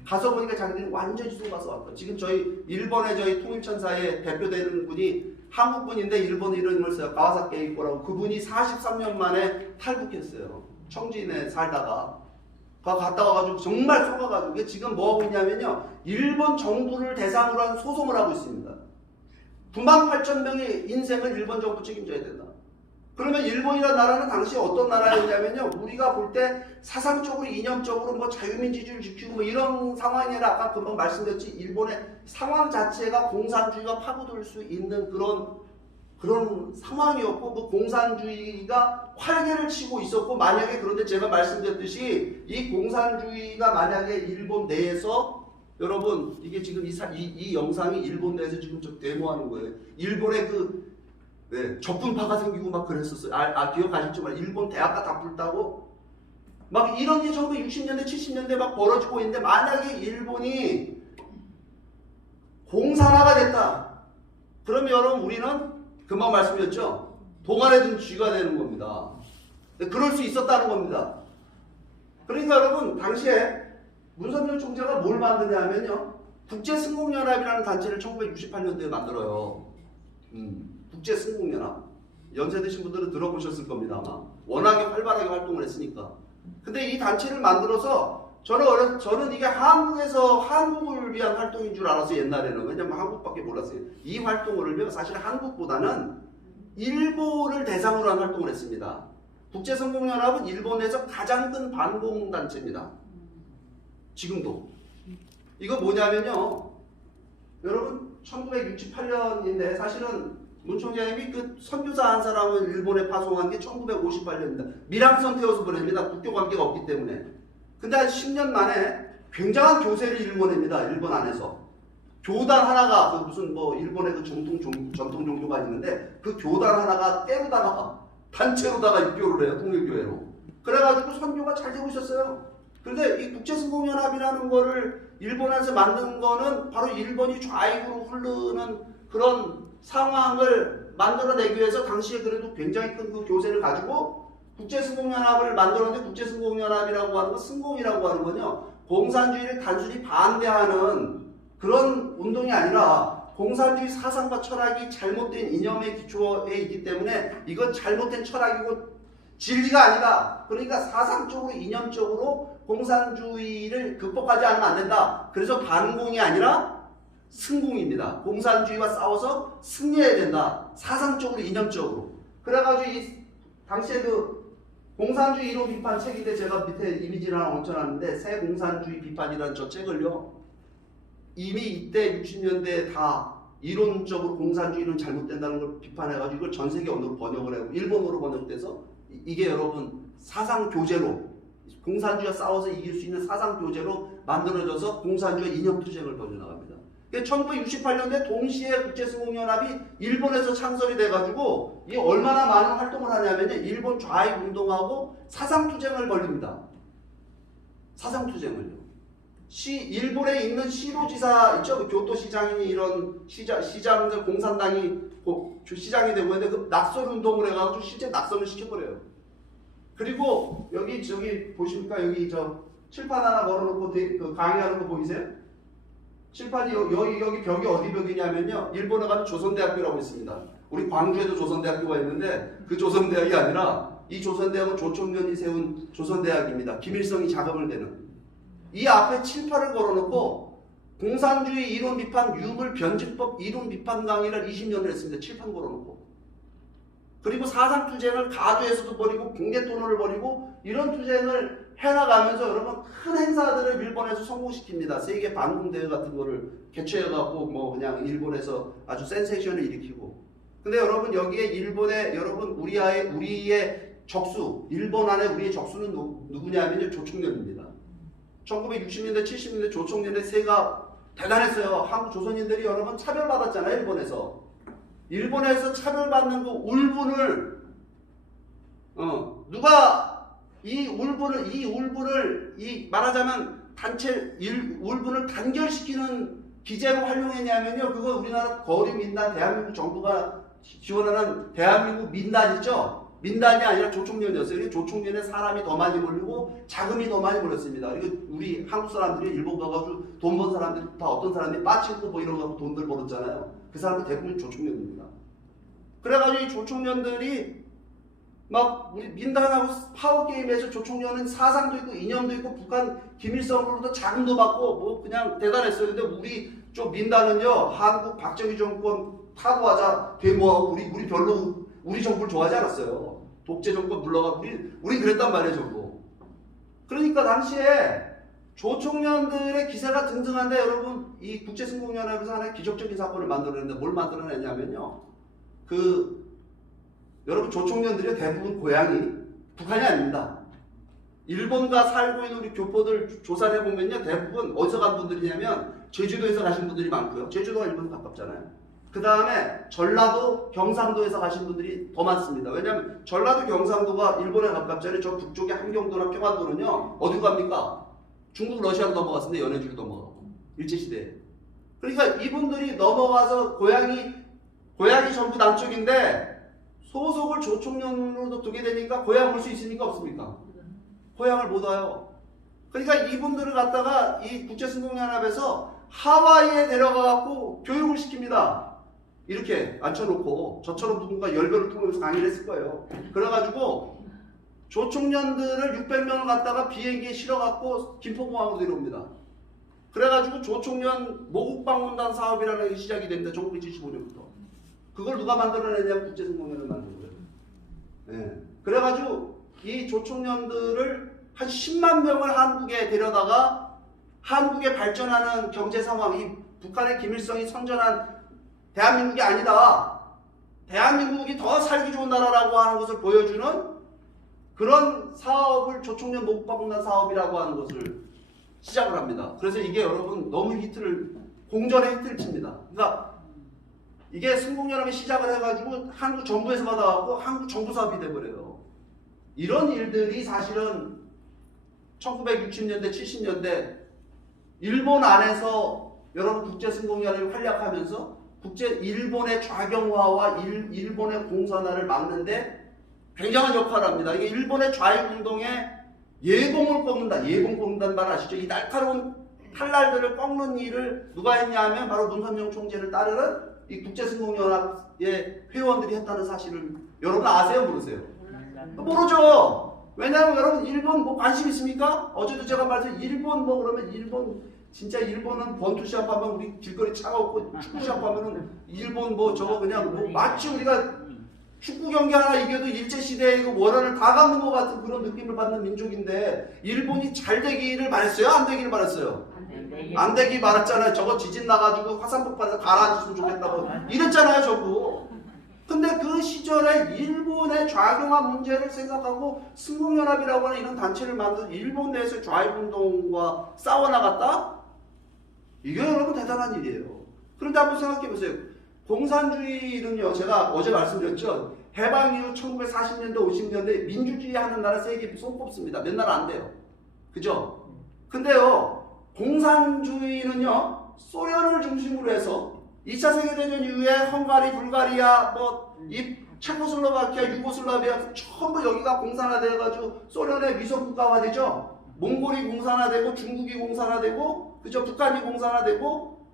가서 보니까 자기들이 완전히 속아서 왔다. 지금 저희 일본의 저희 통일천사에 대표되는 분이 한국분인데 일본 이름을 써요. 가와사키 에이코라고. 그분이 43년 만에 탈북했어요. 청진에 살다가. 갔다 와가지고 정말 속아가지고 지금 뭐 하고 있냐면요. 일본 정부를 대상으로 한 소송을 하고 있습니다. 9만 8천 명의 인생을 일본 정부 책임져야 된다. 그러면 일본이라는 나라는 당시 어떤 나라였냐면요. 우리가 볼 때 사상적으로 이념적으로 뭐 자유민주주의를 지키고 뭐 이런 상황이 아니라 아까 금방 말씀드렸지 일본의 상황 자체가 공산주의가 파고들 수 있는 그런 상황이었고 그 공산주의가 활개를 치고 있었고 만약에 그런데 제가 말씀드렸듯이 이 공산주의가 만약에 일본 내에서 여러분 이게 지금 이 영상이 일본 내에서 지금 좀 데모하는 거예요. 일본의 적군파가 생기고 막 그랬었어요. 기억하실지 몰라요. 일본 대학가 다 불타고 막 이런 게 1960년대 70년대 막 벌어지고 있는데 만약에 일본이 공산화가 됐다. 그러면 여러분 우리는 금방 말씀드렸죠. 동안에 든 쥐가 되는 겁니다. 그럴 수 있었다는 겁니다. 그러니까 여러분 당시에 문선열 총재가 뭘 만드냐면요. 국제승공연합이라는 단체를 1968년도에 만들어요. 국제승공연합. 연세 드신 분들은 들어보셨을 겁니다. 아마. 워낙에 활발하게 활동을 했으니까. 근데 이 단체를 만들어서 저는 이게 한국을 위한 활동인 줄 알았어요. 옛날에는. 왜냐면 한국밖에 몰랐어요. 이 활동을 사실 한국보다는 일본을 대상으로 한 활동을 했습니다. 국제성공연합은 일본에서 가장 큰 반공단체입니다. 지금도. 이거 뭐냐면요. 여러분 1968년인데 사실은 문 총장님이 그 선교사 한 사람을 일본에 파송한 게 1958년입니다. 밀항선 태워서 보냅니다. 국교 관계가 없기 때문에. 근데 한 10년 만에 굉장한 교세를 일궈냅니다. 일본 안에서. 교단 하나가 무슨 일본의 그 전통 종교가 있는데 그 교단 하나가 때로다가 단체로다가 입교를 해요. 통일교회로. 그래가지고 선교가 잘 되고 있었어요. 그런데 이 국제승공연합이라는 거를 일본에서 만든 거는 바로 일본이 좌익으로 흐르는 그런 상황을 만들어내기 위해서 당시에 그래도 굉장히 큰 그 교세를 가지고 국제승공연합을 만들었는데 국제승공연합이라고 하는 건 승공이라고 하는 건요. 공산주의를 단순히 반대하는 그런 운동이 아니라 공산주의 사상과 철학이 잘못된 이념의 기초에 있기 때문에 이건 잘못된 철학이고 진리가 아니다. 그러니까 사상적으로 이념적으로 공산주의를 극복하지 않으면 안 된다. 그래서 반공이 아니라 승공입니다. 공산주의와 싸워서 승리해야 된다. 사상적으로 이념적으로. 그래가지고 이 당시에 그 공산주의 이론 비판 책인데 제가 밑에 이미지를 하나 얹혀놨는데 새 공산주의 비판이라는 저 책을요. 이미 이때 60년대에 다 이론적으로 공산주의는 잘못된다는 걸 비판해가지고 이걸 전 세계 언어로 번역을 하고 일본어로 번역돼서 이게 여러분 사상 교제로 공산주의와 싸워서 이길 수 있는 사상 교제로 만들어져서 공산주의 이념 투쟁을 벌여나갑니다. 1968년도에 동시에 국제승공연합이 일본에서 창설이 돼가지고 이 얼마나 많은 활동을 하냐면 일본 좌익 운동하고 사상 투쟁을 벌립니다. 사상 투쟁을요. 일본에 있는 시도지사 있죠? 그 교토시장이 이런 시장들 공산당이 시장이 되고 있는데 그 낙선 운동을 해가지고 실제 낙선을 시켜버려요. 그리고 저기 보십니까? 여기 칠판 하나 걸어놓고 그 강의하는 거 보이세요? 칠판이 여기 벽이 어디 벽이냐면요. 일본에 가면 조선대학교라고 있습니다. 우리 광주에도 조선대학교가 있는데 그 조선대학이 아니라 이 조선대학은 조총련이 세운 조선대학입니다. 김일성이 자금을 대는. 이 앞에 칠판을 걸어놓고 공산주의 이론 비판 유물 변증법 이론 비판 강의를 20년을 했습니다. 칠판 걸어놓고. 그리고 사상 투쟁을 가두에서도 벌이고 공개 토론을 벌이고 이런 투쟁을 해나가면서 여러분 큰 행사들을 일본에서 성공시킵니다. 세계 반공대회 같은 거를 개최해갖고 그냥 일본에서 아주 센세이션을 일으키고. 근데 여러분 여기에 일본의 여러분 우리의 적수 일본 안에 우리의 적수는 누구냐면요 조총련입니다. 1960년대 70년대 조총련의 세가 대단했어요. 한국 조선인들이 여러분 차별받았잖아요. 일본에서 차별받는 그 울분을 누가 이 울분을 말하자면 울분을 단결시키는 기제로 활용했냐면요. 그거 우리나라 거리 민단 대한민국 정부가 지원하는 대한민국 민단 있죠. 민단이 아니라 조총련이었어요. 그래서 조총련에 사람이 더 많이 몰리고 자금이 더 많이 몰렸습니다. 이거 우리 한국 사람들이 일본 가가지고 돈 번 사람들이 다 어떤 사람들이 빠친코 뭐 이런 거 갖고 돈들 벌었잖아요. 그 사람들 대부분 조총련입니다. 그래가지고 이 조총련들이 막 우리 민단하고 파워게임에서 조총련은 사상도 있고 이념도 있고 북한 김일성으로부터 자금도 받고 뭐 그냥 대단했어요. 근데 우리 쪽 민단은요, 한국 박정희 정권 타도하자 데모하고 우리 별로 우리 정부를 좋아하지 않았어요. 독재 정권 물러가고 우리 그랬단 말이에요, 전부. 그러니까 당시에 조총련들의 기세가 등등한데 여러분 이 국제승공연합에서 하나의 기적적인 사건을 만들어냈는데 뭘 만들어냈냐면요. 여러분 조총련들이 대부분 고향이 북한이 아닙니다. 일본과 살고 있는 우리 교포들 조사를 해보면요. 대부분 어디서 간 분들이냐면 제주도에서 가신 분들이 많고요. 제주도가 일본 가깝잖아요. 그 다음에 전라도, 경상도에서 가신 분들이 더 많습니다. 왜냐하면 전라도, 경상도가 일본에 가깝잖아요. 저 북쪽에 함경도나 평안도는요. 어디로 갑니까? 중국, 러시아로 넘어갔는데 연해주로 넘어가고 일제시대에. 그러니까 이분들이 넘어가서 고향이 전부 남쪽인데 소속을 조총련으로 두게 되니까 고향 올 수 있습니까? 없습니까? 고향을 못 와요. 그러니까 이분들을 갖다가 이 국제승공연합에서 하와이에 데려가갖고 교육을 시킵니다. 이렇게 앉혀놓고 저처럼 누군가 열변을 통해서 강의를 했을 거예요. 그래가지고 조총련들을 600명을 갖다가 비행기에 실어갖고 김포공항으로 데려옵니다. 그래가지고 조총련 모국방문단 사업이라는 게 시작이 됩니다. 1975년부터. 그걸 누가 만들어내냐면 국제승공연을 만든 거예요. 네. 그래가지고 이 조총련들을 한 10만 명을 한국에 데려다가 한국의 발전하는 경제 상황, 이 북한의 김일성이 선전한 대한민국이 아니다. 대한민국이 더 살기 좋은 나라라고 하는 것을 보여주는 그런 사업을 조총련 모국방문단 사업이라고 하는 것을 시작을 합니다. 그래서 이게 여러분 너무 공전의 히트를 칩니다. 그러니까 이게 승공연합이 시작을 해가지고 한국 정부에서 받아갖고 한국 정부 사업이 돼버려요. 이런 일들이 사실은 1960년대, 70년대 일본 안에서 여러분 국제승공연합이 활약하면서 일본의 좌경화와 일본의 공산화를 막는데 굉장한 역할을 합니다. 이게 일본의 좌익운동에 예공을 꺾는다. 예공 꺾는다는 말 아시죠? 이 날카로운 칼날들을 꺾는 일을 누가 했냐 하면 바로 문선영 총재를 따르는 이 국제승공연합의 회원들이 했다는 사실을 여러분 아세요? 모르세요? 모르죠. 왜냐하면 여러분 일본 뭐 관심 있습니까? 어제도 제가 말했죠. 일본 뭐 그러면 진짜 일본은 번투 시합하면 우리 길거리 차가웠고 축구 시합하면은 일본 뭐 저거 그냥 뭐 마치 우리가 축구 경기 하나 이겨도 일제시대에 이거 원한을 다 갚는 것 같은 그런 느낌을 받는 민족인데 일본이 잘 되기를 바랬어요? 안 되기를 바랬어요? 안 되기 바랬잖아요. 저거 지진 나가지고 화산 폭발해서 가라앉았으면 좋겠다고 이랬잖아요, 저거. 근데 그 시절에 일본의 좌경화 문제를 생각하고 승공연합이라고 하는 이런 단체를 만든 일본 내에서 좌익운동과 싸워나갔다? 이게 여러분 대단한 일이에요. 그런데 한번 생각해보세요. 공산주의는요, 제가 어제 말씀드렸죠. 해방 이후 1940년대, 50년대 민주주의 하는 나라 세계에 손꼽습니다. 몇 나라 안 돼요. 그죠? 근데요, 공산주의는요, 소련을 중심으로 해서 2차 세계대전 이후에 헝가리, 불가리아, 이 체코슬로바키아, 유고슬라비아 전부 여기가 공산화되어가지고 소련의 위성국가화 되죠. 몽골이 공산화되고 중국이 공산화되고 그죠? 북한이 공산화되고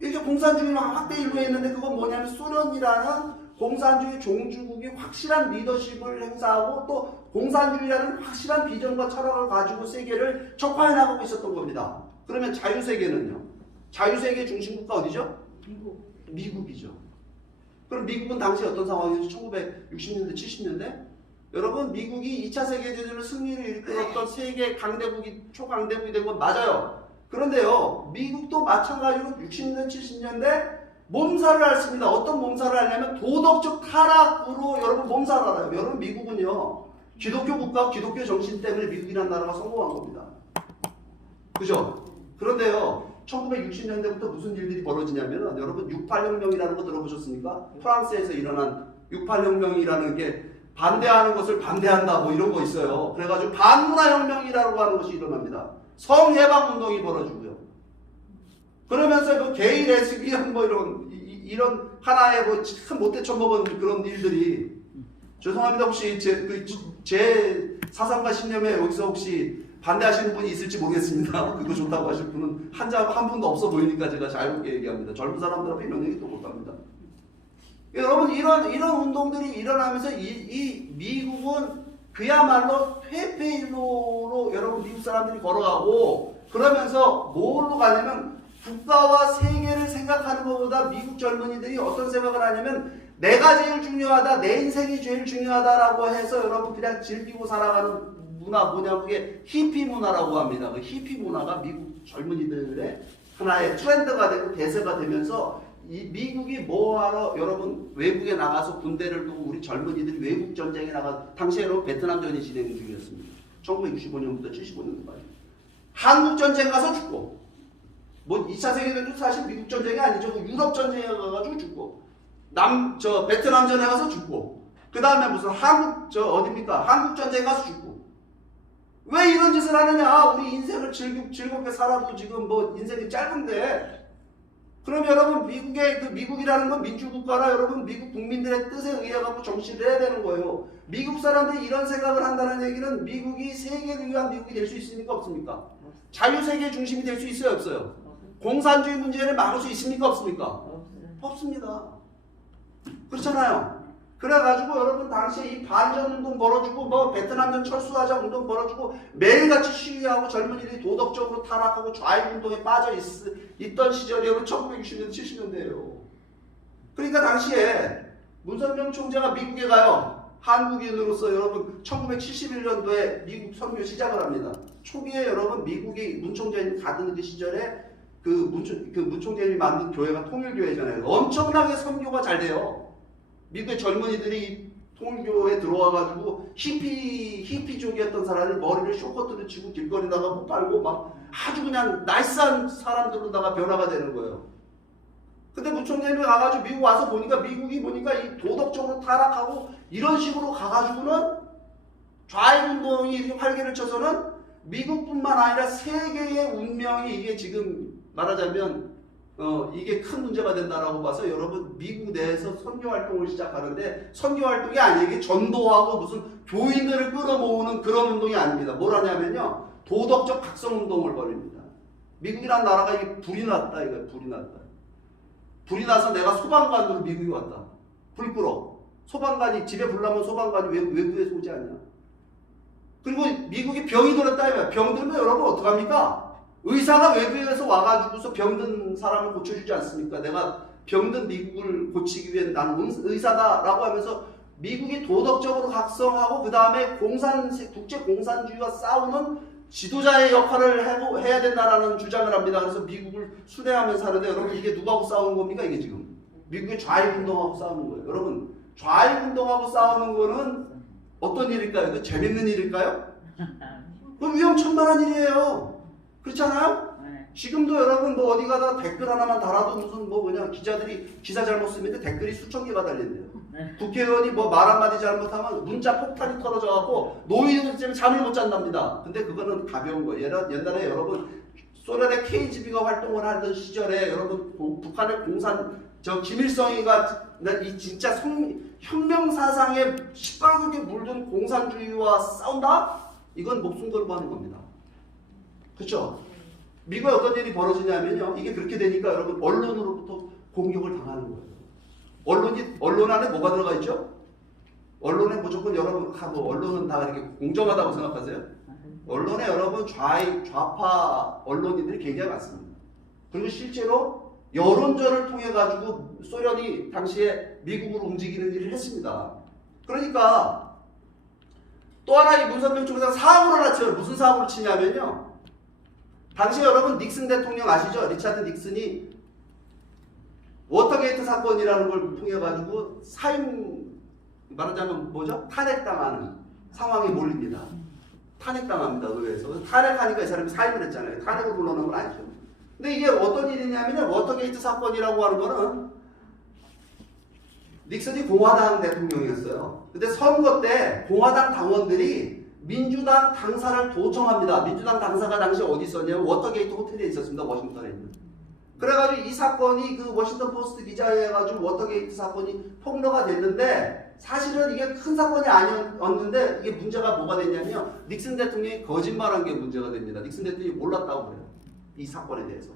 이렇게 공산주의는 확대 일로했는데 그건 뭐냐면 소련이라는 공산주의 종주국이 확실한 리더십을 행사하고 또 공산주의라는 확실한 비전과 철학을 가지고 세계를 척화해 나가고 있었던 겁니다. 그러면 자유세계는요? 자유세계 중심국가 어디죠? 미국이죠. 그럼 미국은 당시 어떤 상황이었죠? 1960년대, 70년대? 여러분, 미국이 2차 세계대전을 승리를 이끌었던 세계 강대국이, 초강대국이 된 건 맞아요. 그런데요, 미국도 마찬가지로 60년대, 70년대 몸살을 앓습니다. 어떤 몸살을 앓냐면 도덕적 타락으로 여러분 몸살을 앓아요. 여러분, 미국은요, 기독교 국가, 기독교 정신 때문에 미국이라는 나라가 성공한 겁니다. 그죠? 그런데요, 1960년대부터 무슨 일들이 벌어지냐면 여러분 68혁명이라는 거 들어보셨습니까? 프랑스에서 일어난 68혁명이라는 게 반대하는 것을 반대한다 뭐 이런 거 있어요. 그래가지고 반문화혁명이라고 하는 것이 일어납니다. 성해방운동이 벌어지고요. 그러면서 그 게이, 레즈비언 뭐 이런 하나의 뭐 참 못돼 처먹은 그런 일들이 죄송합니다. 혹시 제 사상과 신념에 여기서 혹시 반대하시는 분이 있을지 모르겠습니다. 그거 좋다고 하실 분은 한 분도 없어 보이니까 제가 자유롭게 얘기합니다. 젊은 사람들 앞에 이런 얘기 또 못합니다. 여러분 이런 운동들이 일어나면서 이 미국은 그야말로 퇴폐일로로 여러분 미국 사람들이 걸어가고 그러면서 뭘로 가냐면 국가와 세계를 생각하는 것보다 미국 젊은이들이 어떤 생각을 하냐면 내가 제일 중요하다, 내 인생이 제일 중요하다라고 해서 여러분 그냥 즐기고 살아가는 문화 뭐냐 그게 히피 문화라고 합니다. 그 히피 문화가 미국 젊은이들의 하나의 트렌드가 되고 대세가 되면서 이 미국이 뭐하러 여러분 외국에 나가서 군대를 두고 우리 젊은이들이 외국 전쟁에 나가 당시에 여러분 베트남전이 진행 중이었습니다. 1965년부터 75년까지 한국 전쟁 가서 죽고 뭐 2차 세계대전도 사실 미국 전쟁이 아니죠. 유럽 전쟁에 가가지고 죽고 베트남전에 가서 죽고 그 다음에 무슨 한국 전쟁에 가서 죽고 왜 이런 짓을 하느냐? 우리 인생을 즐겁게 살아도 지금 뭐 인생이 짧은데 그럼 여러분 미국이라는 건 민주국가라 여러분 미국 국민들의 뜻에 의해 갖고 정치를 해야 되는 거예요. 미국 사람들이 이런 생각을 한다는 얘기는 미국이 세계를 위한 미국이 될 수 있습니까? 없습니까? 자유세계 중심이 될 수 있어요? 없어요? 공산주의 문제를 막을 수 있습니까? 없습니까? 없습니다. 그렇잖아요. 그래가지고 여러분 당시에 이 반전운동 벌어주고 뭐 베트남전 철수하자 운동 벌어주고 매일같이 시위하고 젊은이들이 도덕적으로 타락하고 좌익운동에 빠져 있던 시절이 여러분 1960년대 70년대예요. 그러니까 당시에 문선명 총재가 미국에 가요. 한국인으로서 여러분 1971년도에 미국 선교 시작을 합니다. 초기에 여러분 미국이 문 총재님 가던 그 시절에 문 총재님이 만든 교회가 통일교회잖아요. 엄청나게 선교가 잘 돼요. 미국의 젊은이들이 통일교에 들어와가지고 히피족이었던 사람을 머리를 쇼커트를 치고 길거리다가 못 빨고 막 아주 그냥 나이스한 사람들로다가 변화가 되는 거예요. 근데 문총장님이 가가지고 미국 와서 보니까 미국이 보니까 이 도덕적으로 타락하고 이런 식으로 가가지고는 좌익운동이 이렇게 활개를 쳐서는 미국뿐만 아니라 세계의 운명이 이게 지금 말하자면 이게 큰 문제가 된다라고 봐서 여러분 미국 내에서 선교활동을 시작하는데 선교활동이 아니에요. 이게 전도하고 무슨 교인들을 끌어모으는 그런 운동이 아닙니다. 뭘 하냐면요. 도덕적 각성운동을 벌입니다. 미국이란 나라가 이게 불이 났다 이거예요. 불이 났다. 불이 나서 내가 소방관으로 미국에 왔다. 불 끌어. 소방관이 집에 불 나면 소방관이 외부에서 오지 않냐. 그리고 미국이 병이 들었다 이거예요. 병 들면 여러분 어떡합니까? 의사가 외부에서 와가지고서 병든 사람을 고쳐주지 않습니까? 내가 병든 미국을 고치기 위해 나는 의사다라고 하면서 미국이 도덕적으로 각성하고 그 다음에 국제 공산주의와 싸우는 지도자의 역할을 해야 된다라는 주장을 합니다. 그래서 미국을 순회하면서 하는데 여러분 이게 누구하고 싸우는 겁니까? 이게 지금 미국의 좌익운동하고 싸우는 거예요. 여러분 좌익운동하고 싸우는 거는 어떤 일일까요? 이거 재밌는 일일까요? 그건 위험천만한 일이에요. 그렇잖아요? 지금도 여러분 뭐 어디 가다 댓글 하나만 달아도 무슨 뭐 그냥 기자들이 기사 잘못 쓰면 댓글이 수천 개가 달린대요. 국회의원이 뭐 말 한마디 잘못하면 문자 폭탄이 터져갖고 노인들 때문에 잠을 못 잔답니다. 근데 그거는 가벼운 거예요. 옛날에 여러분 소련의 KGB가 활동을 하던 시절에 여러분 북한의 김일성이가 이 진짜 혁명 사상에 시뻘겋게 물든 공산주의와 싸운다? 이건 목숨 걸고 하는 겁니다. 그렇죠? 미국에 어떤 일이 벌어지냐면요. 이게 그렇게 되니까 여러분 언론으로부터 공격을 당하는 거예요. 언론 안에 뭐가 들어가 있죠? 언론에 무조건 여러분 언론은 다 이렇게 공정하다고 생각하세요? 언론에 여러분 좌파 언론인들이 굉장히 많습니다. 그리고 실제로 여론전을 통해 가지고 소련이 당시에 미국으로 움직이는 일을 했습니다. 그러니까 또 하나 이 문선명 총재가 사고를 하나 쳐요. 무슨 사고를 치냐면요. 당시 여러분 닉슨 대통령 아시죠? 리차드 닉슨이 워터게이트 사건이라는 걸 통해 가지고 말하자면 뭐죠? 탄핵당하는 상황에 몰립니다. 탄핵당합니다. 의회에서. 그래서 탄핵하니까 이 사람이 사임을 했잖아요. 탄핵을 불러놓은 건 아니죠. 근데 이게 어떤 일이냐면 워터게이트 사건이라고 하는 거는 닉슨이 공화당 대통령이었어요. 근데 선거 때 공화당 당원들이 민주당 당사를 도청합니다. 민주당 당사가 당시 어디 있었냐면 워터게이트 호텔에 있었습니다. 워싱턴에 있는. 그래가지고 이 사건이 그 워싱턴 포스트 기자에 해가지고 워터게이트 사건이 폭로가 됐는데 사실은 이게 큰 사건이 아니었는데 이게 문제가 뭐가 됐냐면요. 닉슨 대통령이 거짓말한 게 문제가 됩니다. 닉슨 대통령이 몰랐다고 그래요. 이 사건에 대해서.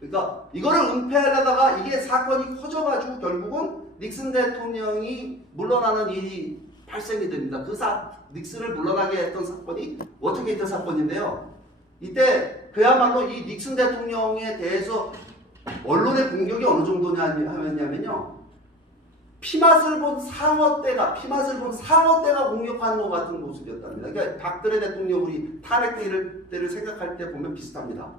그러니까 이거를 은폐하려다가 이게 사건이 커져가지고 결국은 닉슨 대통령이 물러나는 일이 발생이 됩니다. 닉슨을 물러나게 했던 사건이 워터게이트 사건인데요. 이때 그야말로 이 닉슨 대통령에 대해서 언론의 공격이 어느 정도냐면요. 피맛을 본 상어떼가 공격하는 것 같은 모습이었답니다. 그러니까 박근혜 대통령 우리 탄핵 때를 생각할 때 보면 비슷합니다.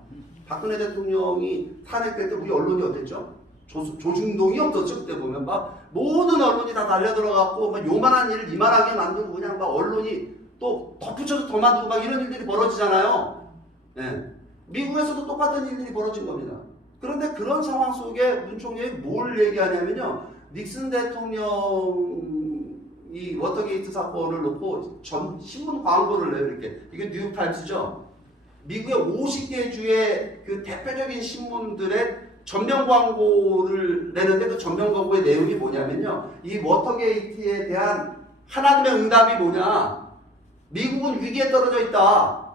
박근혜 대통령이 탄핵될 때 우리 언론이 어땠죠? 조중동이 없었죠. 그때 보면 막 모든 언론이 다 달려들어갖고 막 요만한 일을 이만하게 만들고 그냥 막 언론이 또 덧붙여서 더 만들고 막 이런 일들이 벌어지잖아요. 네. 미국에서도 똑같은 일들이 벌어진 겁니다. 그런데 그런 상황 속에 문 총리가 뭘 얘기하냐면요. 닉슨 대통령이 워터게이트 사건을 놓고 신문 광고를 내요. 이렇게. 이게 뉴욕타임스죠. 미국의 50개 주의 그 대표적인 신문들의 전면 광고를 내는데 그 전면 광고의 내용이 뭐냐면요. 이 워터게이트에 대한 하나님의 응답이 뭐냐. 미국은 위기에 떨어져 있다.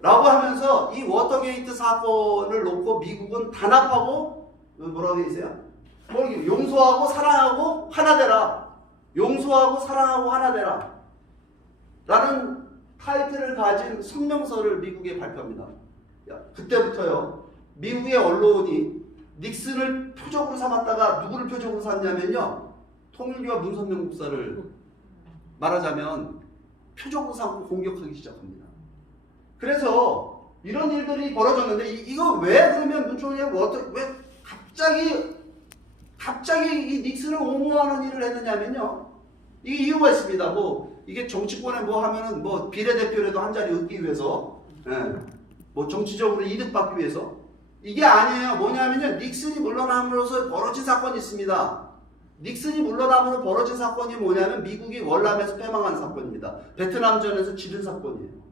라고 하면서 이 워터게이트 사건을 놓고 미국은 단합하고 뭐라고 되어 있어요? 용서하고 사랑하고 하나 되라. 용서하고 사랑하고 하나 되라. 라는 타이틀을 가진 성명서를 미국에 발표합니다. 그때부터요. 미국의 언론이 닉슨을 표적으로 삼았다가 누구를 표적으로 삼냐면요. 통일교와 문선명 목사를 말하자면 표적으로 삼고 공격하기 시작합니다. 그래서 이런 일들이 벌어졌는데 이거 왜 그러면 문 총리가 왜 갑자기 이 닉슨을 옹호하는 일을 했느냐면요. 이게 이유가 있습니다. 뭐 이게 정치권에 뭐 하면은 뭐 비례대표라도 한 자리 얻기 위해서, 뭐 정치적으로 이득 받기 위해서 이게 아니에요. 뭐냐면요. 닉슨이 물러남으로써 벌어진 사건이 있습니다. 닉슨이 물러남으로 벌어진 사건이 뭐냐면 미국이 월남에서 패망한 사건입니다. 베트남전에서 지른 사건이에요.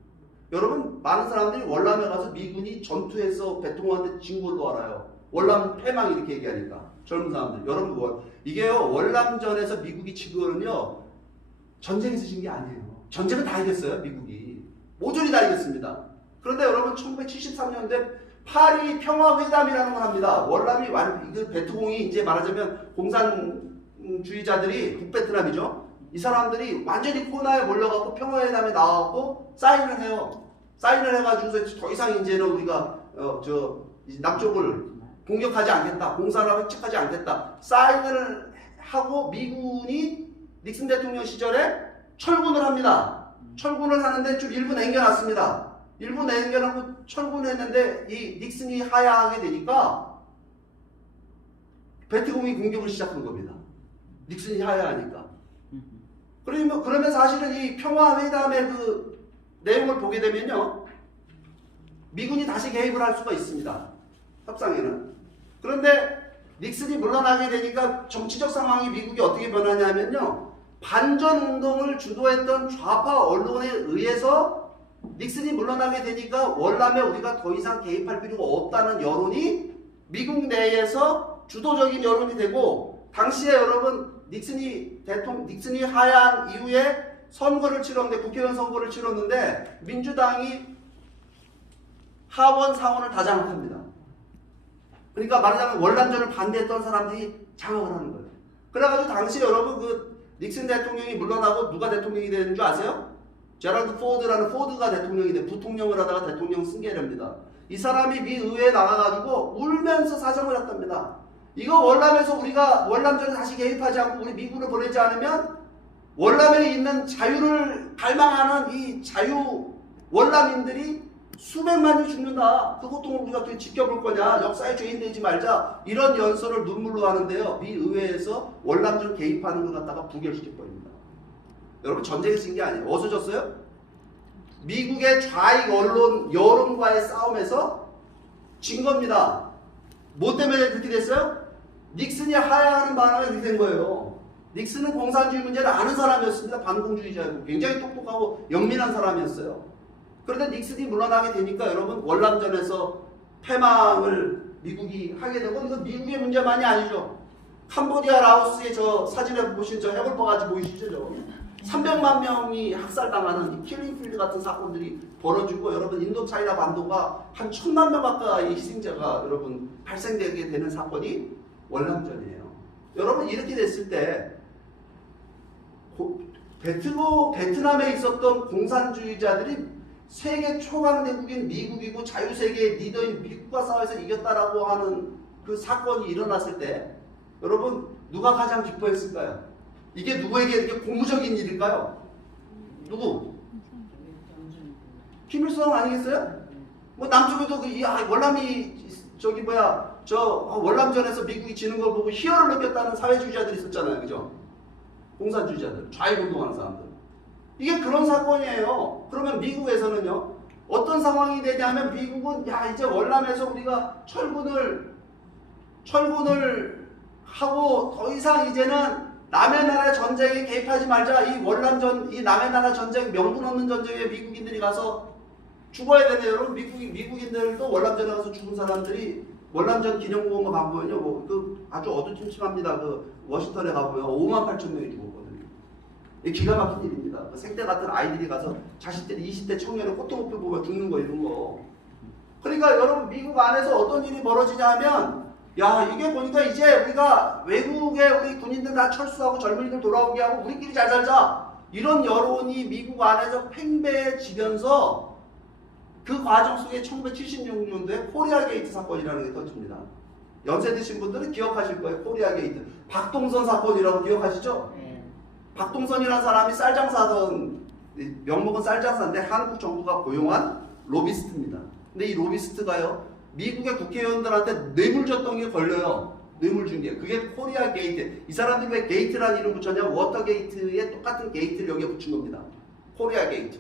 여러분 많은 사람들이 월남에 가서 미군이 전투해서 베통한테 진 걸로 알아요. 월남 패망 이렇게 얘기하니까 젊은 사람들. 여러분 이게요 월남전에서 미국이 진 거는요 전쟁에서 진 게 아니에요. 전쟁은 다 이겼어요. 미국이 모조리 다 이겼습니다. 그런데 여러분 1973년대 파리 평화회담이라는 걸 합니다. 월남이 그 베트공이 이제 말하자면 공산주의자들이 북베트남이죠. 이 사람들이 완전히 코너에 몰려갖고 평화회담에 나와갖고 사인을 해요. 사인을 해가지고서 더 이상 이제는 우리가 남쪽을 공격하지 않겠다. 공산을 획책하지 않겠다. 사인을 하고 미군이 닉슨 대통령 시절에 철군을 합니다. 철군을 하는데 좀 일부 남겨놨습니다. 일부 남겨놓고 철군했는데 이 닉슨이 하야하게 되니까 베트공이 공격을 시작한 겁니다. 닉슨이 하야하니까. 그러면 사실은 이 평화회담의 그 내용을 보게 되면요. 미군이 다시 개입을 할 수가 있습니다. 협상에는. 그런데 닉슨이 물러나게 되니까 정치적 상황이 미국이 어떻게 변하냐면요. 반전운동을 주도했던 좌파 언론에 의해서 닉슨이 물러나게 되니까 월남에 우리가 더 이상 개입할 필요가 없다는 여론이 미국 내에서 주도적인 여론이 되고 당시에 여러분 닉슨이 하야한 이후에 선거를 치렀는데 국회의원 선거를 치렀는데 민주당이 하원 상원을 다 장악합니다. 그러니까 말하자면 월남전을 반대했던 사람들이 장악을 하는 거예요. 그래가지고 당시 여러분 그 닉슨 대통령이 물러나고 누가 대통령이 되는 줄 아세요? 제럴드 포드라는 포드가 대통령이 돼 부통령을 하다가 대통령 승계랍니다. 이 사람이 미 의회에 나가가지고 울면서 사정을 했답니다. 이거 월남에서 우리가 월남전에 다시 개입하지 않고 우리 미군을 보내지 않으면 월남에 있는 자유를 갈망하는 이 자유 월남인들이 수백만이 죽는다. 그 고통을 우리가 어떻게 지켜볼 거냐. 역사의 죄인 되지 말자. 이런 연설을 눈물로 하는데요. 미 의회에서 월남전 개입하는 걸 갖다가 부결시켜버립니다. 여러분 전쟁에서 진 게 아니에요. 어디서 졌어요? 미국의 좌익 언론 여론과의 싸움에서 진 겁니다. 뭐 때문에 그렇게 됐어요? 닉슨이 하야하는 바람에 그렇게 된 거예요. 닉슨은 공산주의 문제를 아는 사람이었습니다. 반공주의자였고 굉장히 똑똑하고 영민한 사람이었어요. 그런데 닉슨이 물러나게 되니까 여러분 월남전에서 패망을 미국이 하게 되고 이건 미국의 문제만이 아니죠. 캄보디아 라오스의 저 사진에 보신 저 해골바가지 보이시죠? 저 300만 명이 학살당하는 이 킬링필드 같은 사건들이 벌어지고 여러분 인도 차이나 반도가 한 1000만 명 가까이 희생자가 여러분 발생되게 되는 사건이 월남전이에요. 여러분 이렇게 됐을 때 베트남에 있었던 공산주의자들이 세계 초강대국인 미국이고 자유세계의 리더인 미국과 싸워서 이겼다라고 하는 그 사건이 일어났을 때 여러분 누가 가장 기뻐했을까요? 이게 누구에게 이렇게 고무적인 일일까요? 누구? 김일성 아니겠어요? 뭐 남쪽에도 월남이 월남전에서 미국이 지는 걸 보고 희열을 느꼈다는 사회주의자들이 있었잖아요, 그죠? 공산주의자들, 좌익운동하는 사람들. 이게 그런 사건이에요. 그러면 미국에서는요, 어떤 상황이 되냐면 미국은 이제 월남에서 우리가 철군을 하고 더 이상 이제는 남의 나라 전쟁에 개입하지 말자. 이 남의 나라 전쟁, 명분 없는 전쟁에 미국인들이 가서 죽어야 되네요. 여러분 미국인들도 월남전에 가서 죽은 사람들이 월남전 기념공원 가보면요, 아주 어두침침합니다. 워싱턴에 가보면 58,000명이 죽었거든요. 이게 기가 막힌 일입니다. 생태 같은 아이들이 가서 자식들이 20대 청년의 호통호표 보고 죽는 거 이런 거. 그러니까 여러분 미국 안에서 어떤 일이 벌어지냐 하면 이게 보니까 이제 우리가 외국에 우리 군인들 다 철수하고 젊은이들 돌아오게 하고 우리끼리 잘 살자. 이런 여론이 미국 안에서 팽배해지면서 그 과정 속에 1976년도에 코리아 게이트 사건이라는 게 터집니다. 연세 드신 분들은 기억하실 거예요. 코리아 게이트. 박동선 사건이라고 기억하시죠? 박동선이라는 사람이 쌀장사던, 명목은 쌀장사인데 한국 정부가 고용한 로비스트입니다. 근데 이 로비스트가요, 미국의 국회의원들한테 뇌물 줬던 게 걸려요. 뇌물 준 게. 그게 코리아 게이트. 이 사람들이 왜 게이트라는 이름 붙였냐면 워터 게이트에 똑같은 게이트를 여기에 붙인 겁니다. 코리아 게이트.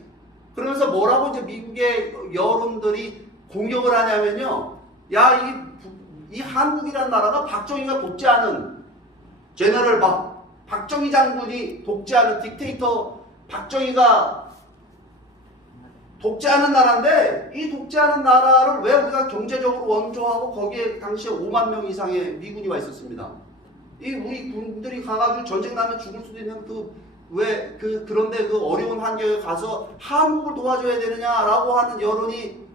그러면서 뭐라고 이제 미국의 여론들이 공격을 하냐면요. 이 한국이라는 나라가 박정희가 독재하는 제너럴 박정희 장군이 독재하는 딕테이터 박정희가 독재하는 나라인데 이 독재하는 나라를 왜 우리가 경제적으로 원조하고 거기에 당시에 5만 명 이상의 미군이 와 있었습니다. 우리 군들이 가가지고 전쟁 나면 죽을 수도 있는 그런데 그 어려운 환경에 가서 한국을 도와줘야 되느냐라고 하는 여론이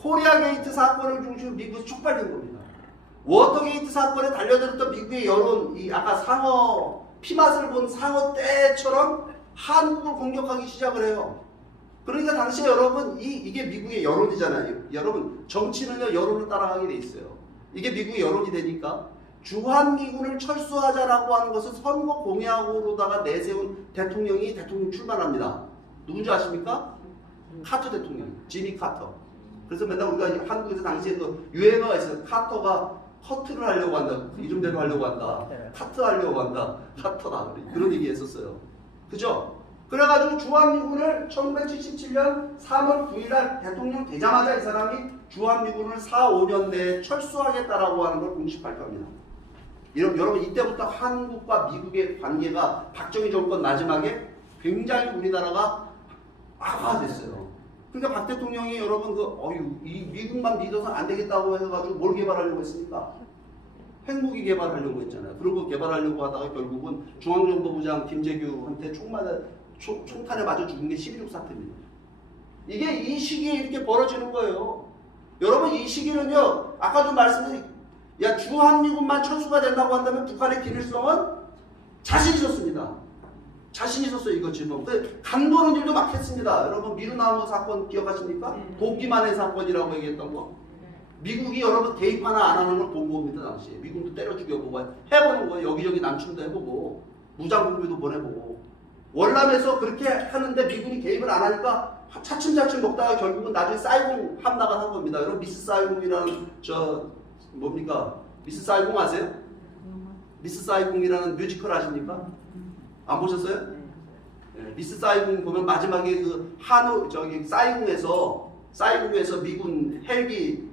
코리아 게이트 사건을 중심으로 미국에서 촉발된 겁니다. 워터게이트 사건에 달려들었던 미국의 여론, 아까 피맛을 본 상어 때처럼 한국을 공격하기 시작을 해요. 그러니까 당시에 여러분 이게 미국의 여론이잖아요. 여러분 정치는요 여론을 따라가게 돼 있어요. 이게 미국의 여론이 되니까 주한미군을 철수하자라고 하는 것을 선거 공약으로다가 내세운 대통령 출마합니다. 누군지 아십니까? 카터 대통령, 지미 카터. 그래서 맨날 우리가 한국에서 당시에 유행어가 있어요. 카터가 커트를 하려고 한다. 이름대로 하려고 한다. 카트 하려고 한다. 카터다. 그런 얘기 했었어요. 그죠? 그래가지고 주한미군을 1977년 3월 9일날 대통령 되자마자 이 사람이 주한미군을 4, 5년 내에 철수하겠다라고 하는 걸 공식 발표합니다. 여러분 이때부터 한국과 미국의 관계가 박정희 정권 마지막에 굉장히 우리나라가 악화됐어요. 그러니까 박 대통령이 여러분 이 미국만 믿어서 안 되겠다고 해가지고 뭘 개발하려고 했습니까? 핵무기 개발하려고 했잖아요. 그리고 개발하려고 하다가 결국은 중앙정보부장 김재규한테 총탄에 맞아 죽은 게 12.6 사태입니다. 이게 이 시기에 이렇게 벌어지는 거예요. 여러분 이 시기는요, 아까도 말씀드린 주한미군만 철수가 된다고 한다면 북한의 김일성은 자신 있었습니다. 자신 있었어요. 이거 지금. 간보는 일도 막 했습니다. 여러분 미루나무 사건 기억하십니까? 도끼만의 사건이라고 얘기했던 거. 미국이 여러분 개입 하나 안 하는 걸 보고입니다. 당시에. 미국도 때려 죽여보고 해보는 거예요. 여기저기 남침도 해보고 무장공비도 보내보고. 월남에서 그렇게 하는데 미군이 개입을 안 하니까 차츰차츰 먹다가 결국은 나중에 사이공 함락을 한 겁니다. 여러분 미스 사이공이라는 미스 사이공 아세요? 미스 사이공이라는 뮤지컬 아십니까? 안 보셨어요? 네. 미스 사이공 보면 마지막에 사이공에서 미군 헬기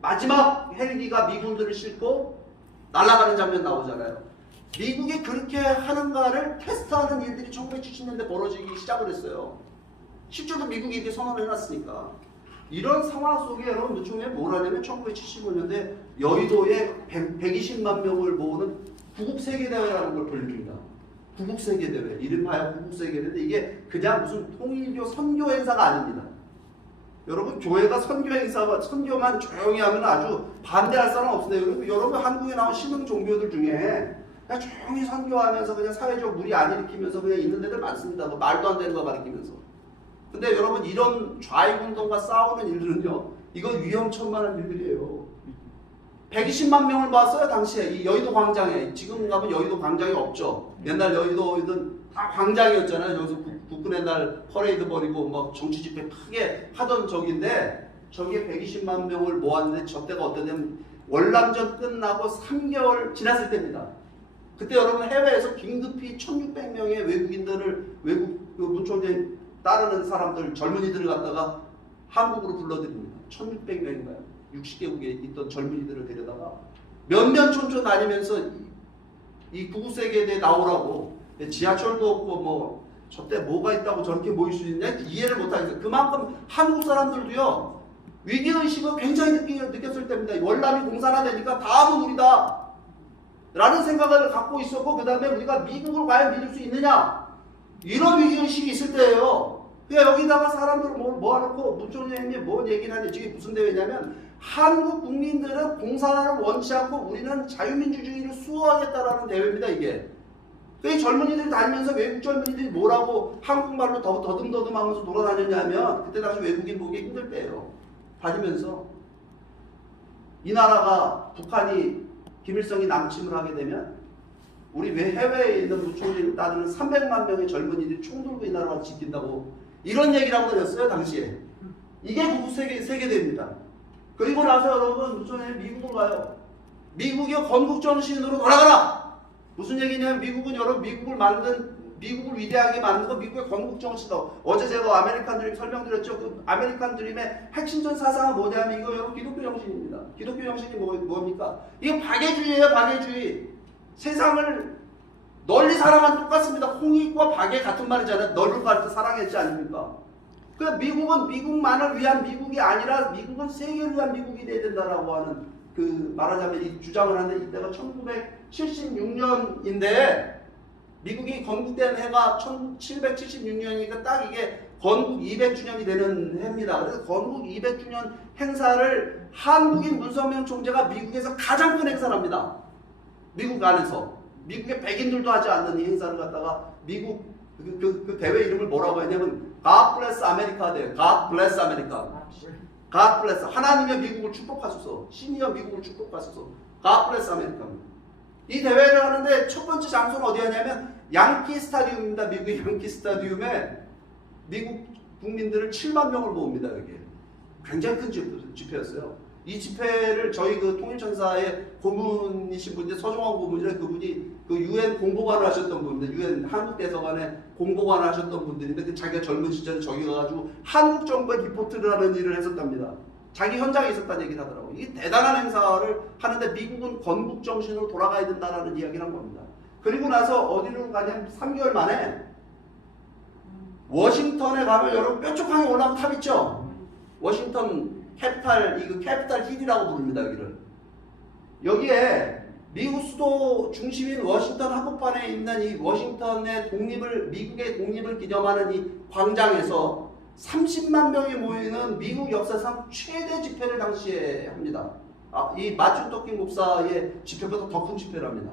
마지막 헬기가 미군들을 싣고 날아가는 장면 나오잖아요. 미국이 그렇게 하는가를 테스트하는 일들이 1970년대 벌어지기 시작을 했어요. 실제로 미국이 이렇게 선언을 해놨으니까. 이런 상황 속에 여러분 노총에 뭘 하냐면 1975년대 여의도에 120만 명을 모으는 구국세계대회라는 걸 벌립니다. 구국세계대회, 이름하여 구국세계대회인데 이게 그냥 무슨 통일교 선교 행사가 아닙니다. 여러분 교회가 선교만 조용히 하면 아주 반대할 사람 없어요. 여러분 한국에 나온 신흥 종교들 중에 그냥 조용히 선교하면서 그냥 사회적 무리 안 일으키면서 그냥 있는 데들 많습니다. 뭐 말도 안 되는 거 가르치면서. 근데 여러분 이런 좌익운동과 싸우는 일들은요, 이거 위험천만한 일들이에요. 120만 명을 모았어요 당시에 이 여의도 광장에. 지금 가면 여의도 광장이 없죠. 옛날 여의도는 다 광장이었잖아요. 여기서 국군의 날 퍼레이드 벌이고 뭐 정치 집회 크게 하던 적인데 저기에 120만 명을 모았는데 저 때가 어떠냐면 월남전 끝나고 3개월 지났을 때입니다. 그때 여러분 해외에서 긴급히 1600명의 외국인들을 외국 그 문총재 따르는 사람들 젊은이들을 갖다가 한국으로 불러들입니다. 1600명인가요? 60개국에 있던 젊은이들을 데려다가 면면촌촌 다니면서 이 구구세계대에 나오라고. 지하철도 없고 뭐 저때 뭐가 있다고 저렇게 모일 수 있냐 이해를 못하겠어요. 그만큼 한국 사람들도요 위기의식을 굉장히 느꼈을 때입니다. 월남이 공산화되니까 다음은 우리다 라는 생각을 갖고 있었고, 그 다음에 우리가 미국을 과연 믿을 수 있느냐 이런 위기의식이 있을 때예요. 그러니까 여기다가 사람들 모아놓고 문총장님이 뭔 얘기를 하냐. 이게 무슨 대회냐면 한국 국민들은 공산화를 원치 않고 우리는 자유민주주의를 수호하겠다라는 대회입니다. 이게 그 젊은이들이 다니면서 외국 젊은이들이 뭐라고 한국말로 더듬더듬 하면서 돌아다녔냐면 그때 당시 외국인 보기 힘들 때예요. 다니면서 이 나라가 북한이 김일성이 남침을 하게 되면 우리 해외에 있는 무총리를 따르는 300만 명의 젊은이들이 총 들고 이 나라를 지킨다고 이런 얘기를 하고 다녔어요 당시에. 이게 구국세계대회입니다. 그리고 나서 여러분 무총리는 미국을 가요. 미국이 건국정신으로 돌아가라. 무슨 얘기냐면 미국은 여러분 미국을 위대하게 만든 거 미국의 건국정신이다. 어제 제가 아메리칸 드림 설명드렸죠. 그 아메리칸 드림의 핵심적 사상은 뭐냐면 이거 여러분 기독교 정신입니다. 기독교 정신이 뭡니까? 이게 박애주의예요. 박애주의. 세상을 널리 사랑한 똑같습니다. 홍익과 박애 같은 말이잖아요. 널리 가르쳐 사랑했지 않습니까? 그 미국은 미국만을 위한 미국이 아니라 미국은 세계를 위한 미국이 돼야 된다라고 하는 그 말하자면 이 주장을 하는데 이때가 1976년인데 미국이 건국된 해가 1776년이니까 딱 이게 건국 200주년이 되는 해입니다. 그래서 건국 200주년 행사를 한국인 문선명 총재가 미국에서 가장 큰 행사를 합니다. 미국 안에서. 미국의 백인들도 하지 않는 이 행사를 갖다가 미국 그 대회 이름을 뭐라고 했냐면 God bless America 대회. God bless America. God bless. 하나님의 미국을 축복하소서. 신이여 미국을 축복하소서. God bless America. 이 대회를 하는데 첫 번째 장소는 어디였냐면 양키 스타디움입니다. 미국의 양키 스타디움에 미국 국민들을 7만 명을 모읍니다. 여기 굉장히 큰 집회였어요. 이 집회를 저희 그 통일천사의 고문이신 분인데 서종원 고문이라 그분이 그 UN 공보관을 하셨던 분인데 UN 한국 대사관에 공보관을 하셨던 분들인데 그 자기가 젊은 시절에 저기 가가지고 한국 정부에 리포트를 하는 일을 했었답니다. 자기 현장에 있었다는 얘기를 하더라고요. 이게 대단한 행사를 하는데 미국은 건국 정신으로 돌아가야 된다라는 이야기를 한 겁니다. 그리고 나서 어디로 가냐면 3개월 만에 워싱턴에 가면 여러분 뾰족하게 올라온 탑 있죠? 워싱턴 캐피탈 힐이라고 부릅니다. 여기를. 여기에 미국 수도 중심인 워싱턴 한복판에 있는 이 워싱턴의 미국의 독립을 기념하는 이 광장에서 30만 명이 모이는 미국 역사상 최대 집회를 당시에 합니다. 이 마틴 루터 킹 목사의 집회보다 더 큰 집회를 합니다.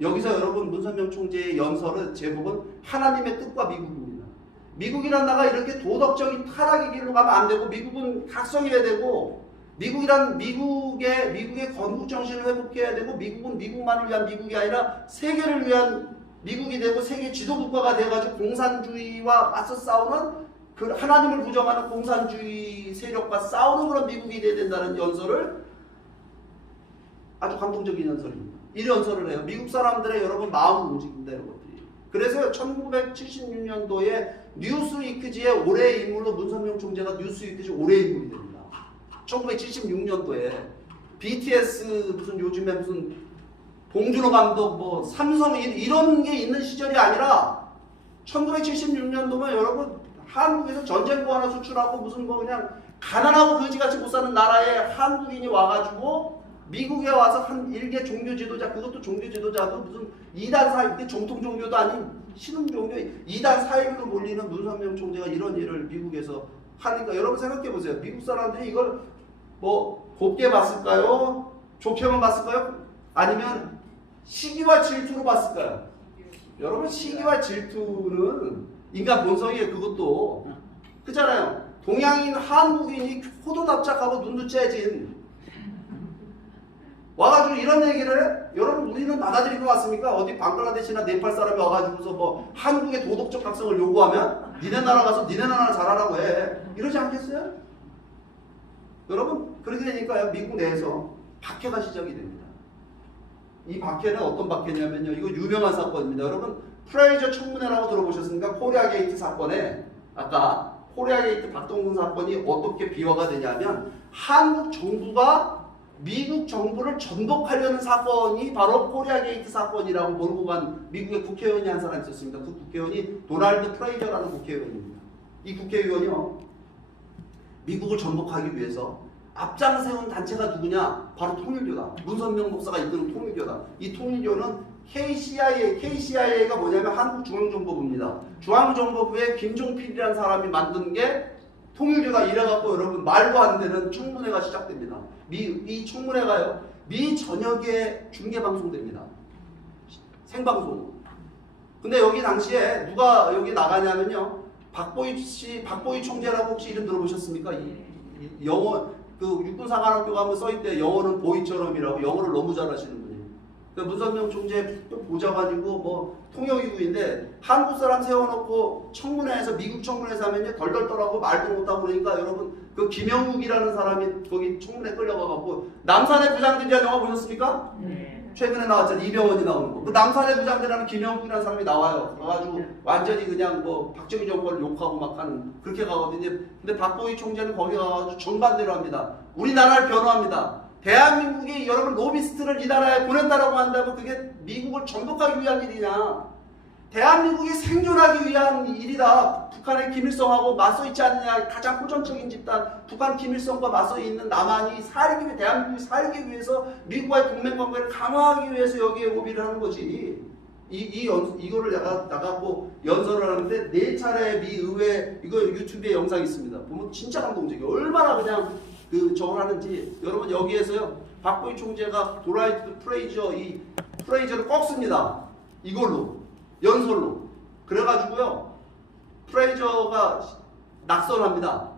여기서 여러분 문선명 총재의 연설은 제목은 하나님의 뜻과 미국입니다. 미국이란 나라가 이렇게 도덕적인 타락의 길로 가면 안 되고 미국은 각성해야 되고 미국의 건국 정신을 회복해야 되고 미국은 미국만을 위한 미국이 아니라 세계를 위한 미국이 되고 세계 지도 국가가 돼가지고 공산주의와 맞서 싸우는 그 하나님을 부정하는 공산주의 세력과 싸우는 그런 미국이 돼야 된다는 연설을 아주 감동적인 연설입니다. 이 연설을 해요. 미국 사람들의 여러분 마음을 움직인다 이런 것들이. 그래서 1976년도에 뉴스위크지의 올해의 인물로 문선명 총재가 뉴스위크지 올해의 인물이 됩니다. 1976년도에 BTS 무슨 요즘에 무슨 봉준호 감독 뭐 삼성 이런 게 있는 시절이 아니라 1976년도면 여러분 한국에서 전쟁고 하나 수출하고 무슨 뭐 그냥 가난하고 거지같이 못 사는 나라에 한국인이 와가지고 미국에 와서 한 일개 종교 지도자, 그것도 종교 지도자도 무슨 이단 사이비, 정통 종교도 아닌 신흥 종교, 이단 사이비로 몰리는 문선명 총재가 이런 일을 미국에서 하니까 여러분 생각해 보세요. 미국 사람들이 이걸 뭐 곱게 봤을까요? 좋게만 봤을까요? 아니면 시기와 질투로 봤을까요? 여러분 시기와 질투는 인간 본성이에요. 그것도 그렇잖아요. 동양인 한국인이 호도 납작하고 눈도 째진 와가지고 이런 얘기를 해? 여러분 우리는 받아들일 것 같습니까? 어디 방글라데시나 네팔 사람이 와가지고서 뭐 한국의 도덕적 각성을 요구하면 니네 나라 가서 니네 나라 잘하라고 해 이러지 않겠어요? 여러분 그렇게 되니까요 미국 내에서 박해가 시작이 됩니다. 이 박해는 어떤 박해냐면요 이거 유명한 사건입니다. 여러분 프레이저 청문회라고 들어보셨습니까? 코리아 게이트 사건에 아까 코리아 게이트 박동근 사건이 어떻게 비화가 되냐면 한국 정부가 미국 정부를 전복하려는 사건이 바로 코리아 게이트 사건이라고 몰고 간 미국의 국회의원이 한 사람 있었습니다. 그 국회의원이 도널드 프레이저라는 국회의원입니다. 이 국회의원이요. 미국을 전복하기 위해서 앞장세운 단체가 누구냐? 바로 통일교다. 문선명 목사가 이끄는 통일교다. 이 통일교는 KCIA가 뭐냐면 한국중앙정보부입니다. 중앙정보부에 김종필이라는 사람이 만든 게 통일교가 이래갖고 여러분 말도 안 되는 청문회가 시작됩니다. 이 청문회가요 미 전역에 중계방송됩니다. 생방송. 근데 여기 당시에 누가 여기 나가냐면요 박보희 총재라고 혹시 이름 들어보셨습니까? 영어 그 육군사관학교 가면 써있대. 영어는 보이처럼이라고. 영어를 너무 잘하시는 분이에요. 문선명 총재 보좌관이고 뭐 통역이구인데 한국 사람 세워놓고 청문회에서 미국 청문회에서 하면요 덜덜 떨하고 말도 못하고 그러니까 여러분 그 김영욱이라는 사람이 거기 청문회 끌려가갖고 남산의 부장들이라는 영화 보셨습니까? 네. 최근에 나왔잖아요. 이병헌이 나오는 거. 그 남산의 부장들이라는 김영욱이라는 사람이 나와요. 가가지고 완전히 그냥 뭐 박정희 정권을 욕하고 막 하는 그렇게 가거든요. 근데 박보희 총재는 거기 가가지고 정반대로 합니다. 우리나라를 변호합니다. 대한민국이 여러분 로비스트를 이 나라에 보냈다라고 한다면 그게 미국을 전복하기 위한 일이냐? 대한민국이 생존하기 위한 일이다. 북한의 김일성하고 맞서 있지 않느냐. 가장 호전적인 집단 북한 김일성과 맞서 있는 남한이 살기 위해 대한민국이 살기 위해서 미국과의 동맹관계를 강화하기 위해서 여기에 로비를 하는 거지. 이거를 나가고 연설을 하는데 4차례 미 의회 이거 유튜브에 영상이 있습니다. 보면 진짜 감동적이에요. 얼마나 그냥 저걸 하는지 여러분 여기에서요 박보희 총재가 도널드 이 프레이저를 꺾습니다. 이걸로 연설로 그래가지고요 프레이저가 낙선합니다.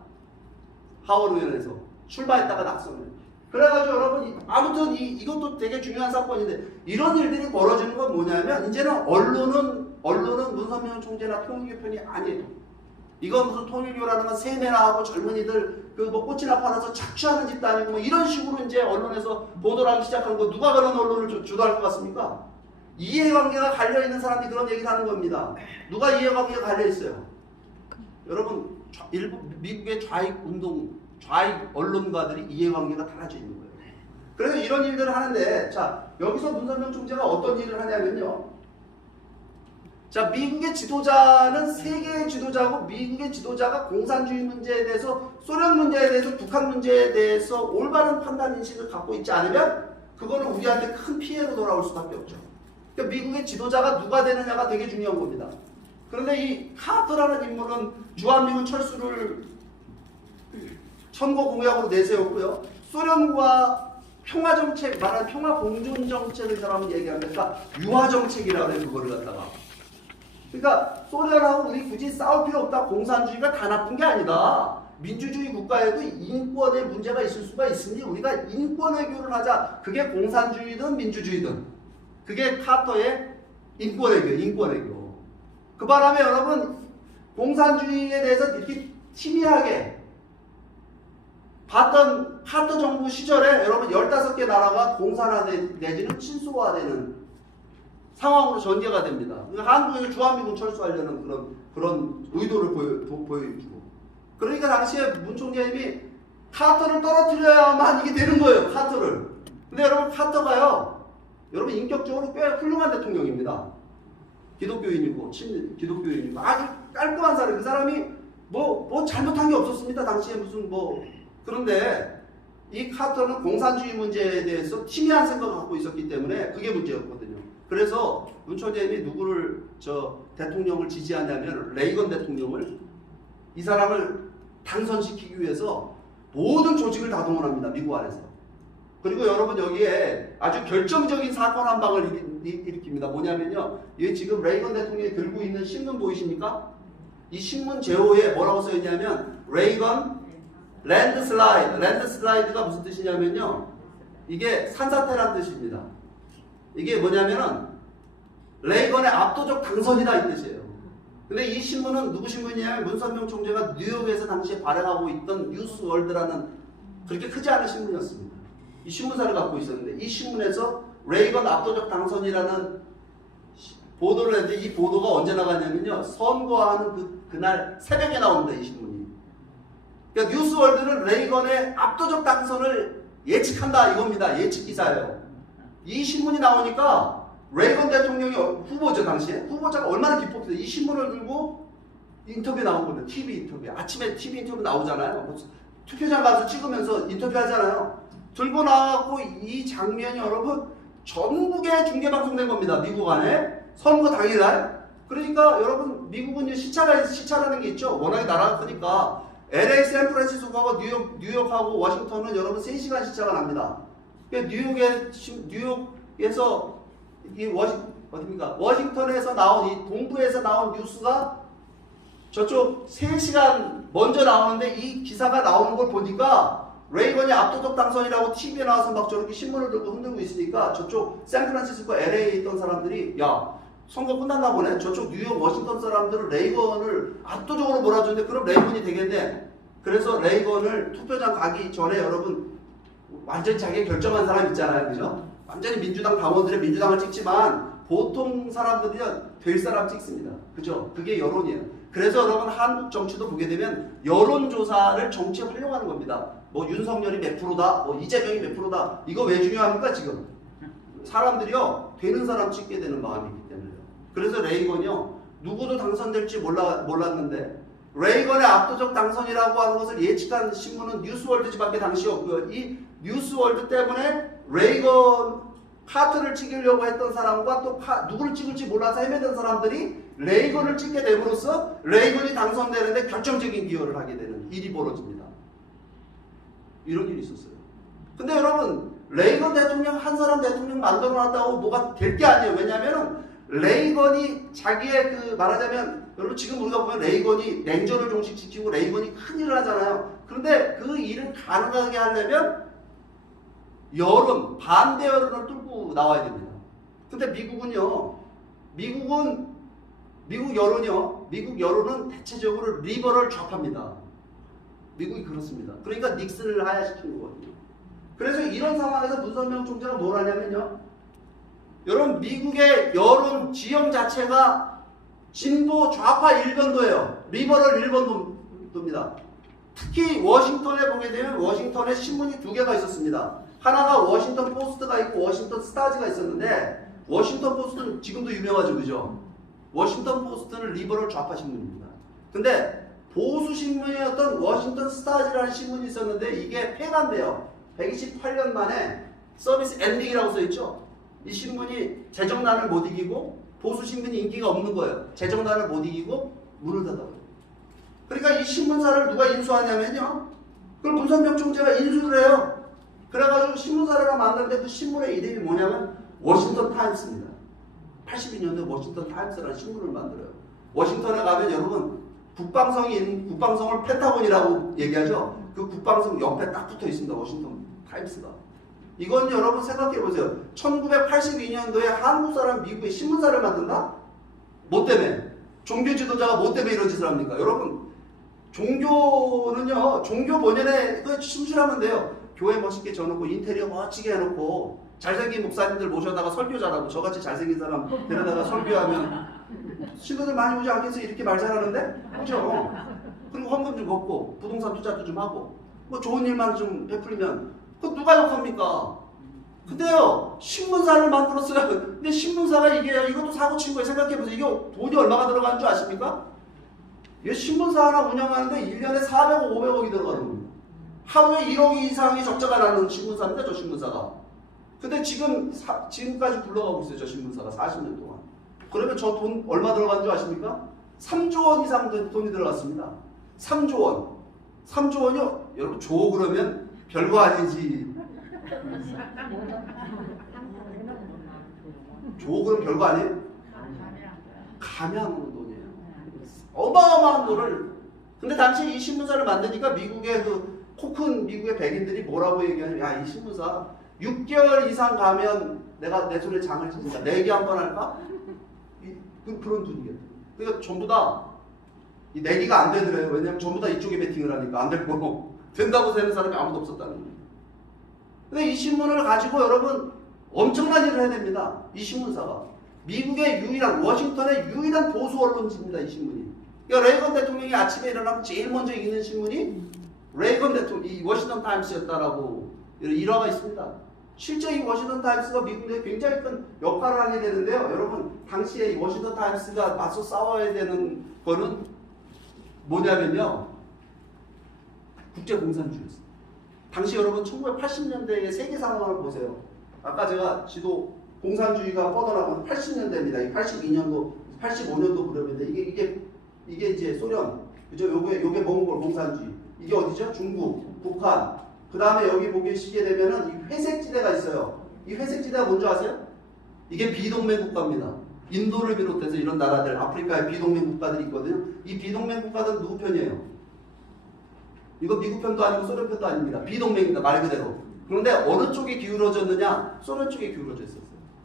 하원 의원에서 출마했다가 낙선을. 그래가지고 여러분 아무튼 이것도 되게 중요한 사건인데 이런 일들이 벌어지는 건 뭐냐면 이제는 언론은 문선명 총재나 통일교 편이 아니에요. 이건 무슨 통일교라는 건 세뇌나 하고 젊은이들 그 뭐 꽃이나 팔아서 착취하는 집단이고 뭐 이런 식으로 이제 언론에서 보도를 하기 시작하는 거 누가 그런 언론을 주도할 것 같습니까? 이해관계가 갈려 있는 사람들이 그런 얘기를 하는 겁니다. 누가 이해관계가 갈려 있어요? 여러분 미국의 좌익 언론가들이 이해관계가 달라져 있는 거예요. 그래서 이런 일들을 하는데 자 여기서 문선명 총재가 어떤 일을 하냐면요. 자, 미국의 지도자는 세계의 지도자고 미국의 지도자가 공산주의 문제에 대해서 소련 문제에 대해서 북한 문제에 대해서 올바른 판단 인식을 갖고 있지 않으면 그거는 우리한테 큰 피해로 돌아올 수밖에 없죠. 그러니까 미국의 지도자가 누가 되느냐가 되게 중요한 겁니다. 그런데 이 카터라는 인물은 주한미군 철수를 선거 공약으로 내세웠고요. 소련과 평화정책, 말하는 평화공존정책을 사람은 얘기합니다. 유화정책이라고 해요. 그거를 갖다가. 그러니까 소련하고 우리 굳이 싸울 필요 없다. 공산주의가 다 나쁜 게 아니다. 민주주의 국가에도 인권의 문제가 있을 수가 있으니 우리가 인권 외교를 하자. 그게 공산주의든 민주주의든. 그게 카터의 인권 외교. 그 바람에 여러분 공산주의에 대해서 이렇게 희미하게 봤던 카터 정부 시절에 여러분 15개 나라가 공산화 내지는 친소화되는 상황으로 전개가 됩니다. 한국에서 주한미군 철수하려는 그런 의도를 보여주고. 그러니까 당시에 문 총재님이 카터를 떨어뜨려야만 이게 되는 거예요. 카터를. 근데 여러분 카터가요. 여러분 인격적으로 꽤 훌륭한 대통령입니다. 기독교인이고 기독교인이고 아주 깔끔한 사람. 그 사람이 뭐 잘못한 게 없었습니다. 당시에 무슨 뭐 그런데 이 카터는 공산주의 문제에 대해서 팀이한 생각을 갖고 있었기 때문에 그게 문제였거든요. 그래서 문초재님이 누구를 대통령을 지지하냐면 레이건 대통령을, 이 사람을 당선시키기 위해서 모든 조직을 다 동원합니다. 미국 안에서. 그리고 여러분 여기에 아주 결정적인 사건 한 방을 일으킵니다. 뭐냐면요. 이 지금 레이건 대통령이 들고 있는 신문 보이십니까? 이 신문 제호에 뭐라고 써있냐면 레이건 랜드슬라이드. 랜드슬라이드가 무슨 뜻이냐면요. 이게 산사태란 뜻입니다. 이게 뭐냐면은 레이건의 압도적 당선이다 이 뜻이에요. 근데 이 신문은 누구 신문이냐면 문선명 총재가 뉴욕에서 당시에 발행하고 있던 뉴스월드라는 그렇게 크지 않은 신문이었습니다. 이 신문사를 갖고 있었는데 이 신문에서 레이건 압도적 당선이라는 보도를 했는데 이 보도가 언제 나갔냐면요. 선거하는 그날 새벽에 나옵니다. 이 신문이. 그러니까 뉴스월드는 레이건의 압도적 당선을 예측한다 이겁니다. 예측 기사예요. 이 신문이 나오니까 레이건 대통령이 후보죠. 당시에 후보자가 얼마나 기뻤어요. 이 신문을 들고 인터뷰 나온 겁니다. TV 인터뷰. 아침에 TV 인터뷰 나오잖아요. 투표장 가서 찍으면서 인터뷰 하잖아요. 들고 나와갖고 이 장면이 여러분 전국에 중계방송된 겁니다. 미국 안에 선거 당일날. 그러니까 여러분 미국은 이제 시차라는 게 있죠. 워낙에 나라가 크니까 LA, 샌프란시스코하고 뉴욕하고 워싱턴은 여러분 3시간 시차가 납니다. 뉴욕에서 이 워싱턴에서 나온 이 동부에서 나온 뉴스가 저쪽 3시간 먼저 나오는데 이 기사가 나오는 걸 보니까 레이건이 압도적 당선이라고 TV에 나와서 막 저렇게 신문을 들고 흔들고 있으니까 저쪽 샌프란시스코 LA에 있던 사람들이 야 선거 끝났나 보네. 저쪽 뉴욕 워싱턴 사람들은 레이건을 압도적으로 몰아주는데 그럼 레이건이 되겠네. 그래서 레이건을 투표장 가기 전에 여러분 완전히 자기가 결정한 사람 있잖아요. 그죠? 완전히 민주당 당원들의 민주당을 찍지만 보통 사람들은 될 사람 찍습니다. 그죠? 그게 여론이에요. 그래서 여러분 한국 정치도 보게 되면 여론조사를 정치에 활용하는 겁니다. 뭐 윤석열이 몇 프로다, 뭐 이재명이 몇 프로다. 이거 왜 중요합니까 지금? 사람들이요 되는 사람 찍게 되는 마음이기 때문에요. 그래서 레이건이요 누구도 당선될지 몰랐는데 레이건의 압도적 당선이라고 하는 것을 예측한 신문은 뉴스월드지밖에 당시 없고요. 이 뉴스월드 때문에 레이건 카트를 찍으려고 했던 사람과 또 누구를 찍을지 몰라서 헤매던 사람들이 레이건을 찍게 됨으로써 레이건이 당선되는데 결정적인 기여를 하게 되는 일이 벌어집니다. 이런 일이 있었어요. 근데 여러분 레이건 대통령 한 사람 대통령 만들어놨다고 뭐가 될 게 아니에요. 왜냐하면 레이건이 자기의 말하자면 여러분 지금 우리가 보면 레이건이 냉전을 종식시키고 레이건이 큰 일을 하잖아요. 그런데 그 일을 가능하게 하려면 여론, 반대 여론을 뚫고 나와야 됩니다. 근데 미국 여론은 대체적으로 리버럴 좌파입니다. 미국이 그렇습니다. 그러니까 닉슨을 하야시킨 거거든요. 그래서 이런 상황에서 문선명 총재가 뭘 하냐면요. 여러분 미국의 여론 지형 자체가 진보 좌파 일변도예요. 리버럴 일변도입니다. 특히 워싱턴에 보게 되면 워싱턴에 신문이 2개가 있었습니다. 하나가 워싱턴 포스트가 있고 워싱턴 스타즈가 있었는데 워싱턴 포스트는 지금도 유명하죠. 그죠? 워싱턴 포스트는 리버럴 좌파 신문입니다. 근데 보수 신문이었던 워싱턴 스타즈라는 신문이 있었는데 이게 폐간돼요. 128년 만에 서비스 엔딩이라고 써있죠. 이 신문이 재정난을 못 이기고 보수 신문이 인기가 없는 거예요. 재정난을 못 이기고 문을 닫아버려요. 그러니까 이 신문사를 누가 인수하냐면요. 그걸 문선명 총재가 인수를 해요. 그래가지고 신문사를 하나 만드는데 그 신문의 이름이 뭐냐면 워싱턴 타임스입니다. 82년도에 워싱턴 타임스라는 신문을 만들어요. 워싱턴에 가면 여러분 국방성을 펜타곤이라고 얘기하죠. 그 국방성 옆에 딱 붙어 있습니다. 워싱턴 타임스가. 이건 여러분 생각해 보세요. 1982년도에 한국 사람 미국에 신문사를 만든다? 뭐 때문에? 종교 지도자가 뭐 때문에 이런 짓을 합니까? 여러분 종교는요. 종교 본연에 충실하면 돼요. 교회 멋있게 져놓고 인테리어 멋지게 해놓고 잘생긴 목사님들 모셔다가 설교 잘하고 저같이 잘생긴 사람 데려다가 설교하면 신도들 많이 오지 않겠어요? 이렇게 말 잘하는데? 그죠? 그리고 헌금 좀 걷고 부동산 투자도 좀 하고 뭐 좋은 일만 좀 베풀면 그거 누가 욕합니까? 근데요 신문사를 만들었어요. 근데 신문사가 이것도 사고 친 거예요. 생각해보세요. 이게 돈이 얼마가 들어가는 줄 아십니까? 이 신문사 하나 운영하는데 1년에 400억, 500억이 들어가는 겁니다. 하루에 1억 이상이 적자가 나는 신문사입니다. 저 신문사가. 근데 지금까지 굴러가고 있어요. 저 신문사가 40년 동안. 그러면 저 돈 얼마 들어간 줄 아십니까? 3조 원 이상 돈이 들어갔습니다. 3조 원. 3조 원이요? 여러분 조 그러면 별거 아니지. 조 그럼 별거 아니에요? 감양으로 돈이에요. 어마어마한 돈을. 근데 당시 이 신문사를 만드니까 미국의 그 코 큰 미국의 백인들이 뭐라고 얘기하냐면 야, 이 신문사 6개월 이상 가면 내가 내 손에 장을 치니까 내기 한번 할까? 그런 분위기예요. 그러니까 전부 다 이 내기가 안 되더래요. 왜냐면 전부 다 이쪽에 베팅을 하니까 안 될 거고 된다고 되는 사람이 아무도 없었다는 거예요. 근데 이 신문을 가지고 여러분 엄청난 일을 해야 됩니다. 이 신문사가 미국의 유일한 워싱턴의 유일한 보수 언론지입니다. 이 신문이. 그러니까 레이건 대통령이 아침에 일어나면 제일 먼저 읽는 신문이 레이건 대통령 이 워싱턴 타임스였다라고 일화가 있습니다. 실제 이 워싱턴 타임스가 미국에 굉장히 큰 역할을 하게 되는데요. 여러분 당시에 이 워싱턴 타임스가 맞서 싸워야 되는 거는 뭐냐면요. 국제공산주의였어요. 당시 여러분 1980년대의 세계 상황을 보세요. 아까 제가 지도 공산주의가 뻗어나가는 80년대입니다. 82년도, 85년도 무렵인데 이게 이제 소련, 그죠? 요게 몽골 공산주의. 이게 어디죠? 중국, 북한. 그 다음에 여기 보시게 되면은 이 회색지대가 있어요. 이 회색지대가 뭔지 아세요? 이게 비동맹 국가입니다. 인도를 비롯해서 이런 나라들, 아프리카의 비동맹 국가들이 있거든요. 이 비동맹 국가들은 누구 편이에요? 이거 미국 편도 아니고 소련 편도 아닙니다. 비동맹입니다. 말 그대로. 그런데 어느 쪽에 기울어졌느냐? 소련 쪽에 기울어져 있었어요.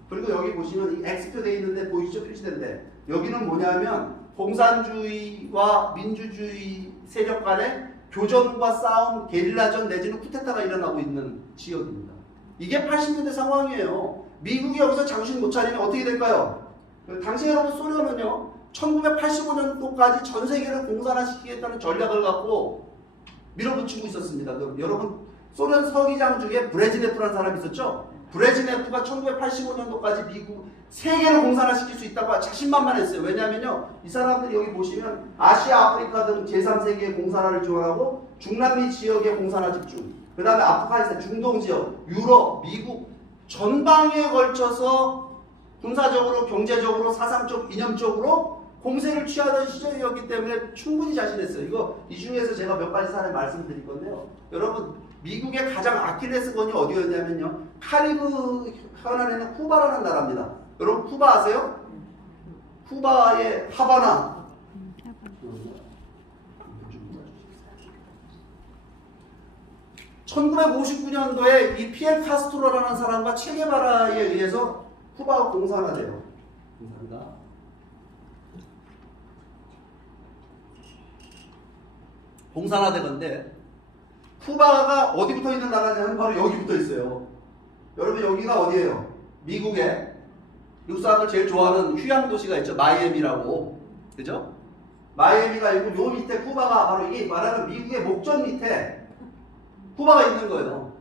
그리고 여기 보시면 이 X표 돼 있는데 보이시죠? 표시된데 여기는 뭐냐면 공산주의와 민주주의 세력 간의 교전과 싸움, 게릴라전 내지는 쿠데타가 일어나고 있는 지역입니다. 이게 80년대 상황이에요. 미국이 여기서 정신 못 차리면 어떻게 될까요? 당시 여러분 소련은요 1985년도까지 전 세계를 공산화시키겠다는 전략을 갖고 밀어붙이고 있었습니다. 여러분 소련 서기장 중에 브레즈네프라는 사람이 있었죠? 브레즈네프가 1985년도까지 미국 세계를 공산화시킬 수 있다고 자신만만했어요. 왜냐하면요 이 사람들이 여기 보시면 아시아, 아프리카 등 제3세계의 공산화를 지원하고 중남미 지역의 공산화 집중, 그 다음에 아프가니스탄, 중동 지역, 유럽, 미국 전방에 걸쳐서 군사적으로, 경제적으로, 사상적, 이념적으로 공세를 취하던 시절이었기 때문에 충분히 자신했어요. 이 중에서 제가 몇 가지 사례 말씀드릴 건데요. 여러분 미국의 가장 아킬레스건이 어디였냐면요 카리브 현안에 있는 쿠바라는 나라입니다. 여러분 쿠바 아세요? 쿠바의 하바나 1959년도에 이 피엘 카스트로라는 사람과 체게바라에 의해서 쿠바가 공산화돼요. 감사합니다. 공산화되건데 쿠바가 어디 붙어 있는 나라냐면 바로 여기 붙어 있어요. 여러분 여기가 어디예요? 미국에 미국 사람들 제일 좋아하는 휴양 도시가 있죠. 마이애미라고. 그죠? 마이애미가 있고 요 밑에 쿠바가 바로 이게 말하는 미국의 목전 밑에 쿠바가 있는 거예요.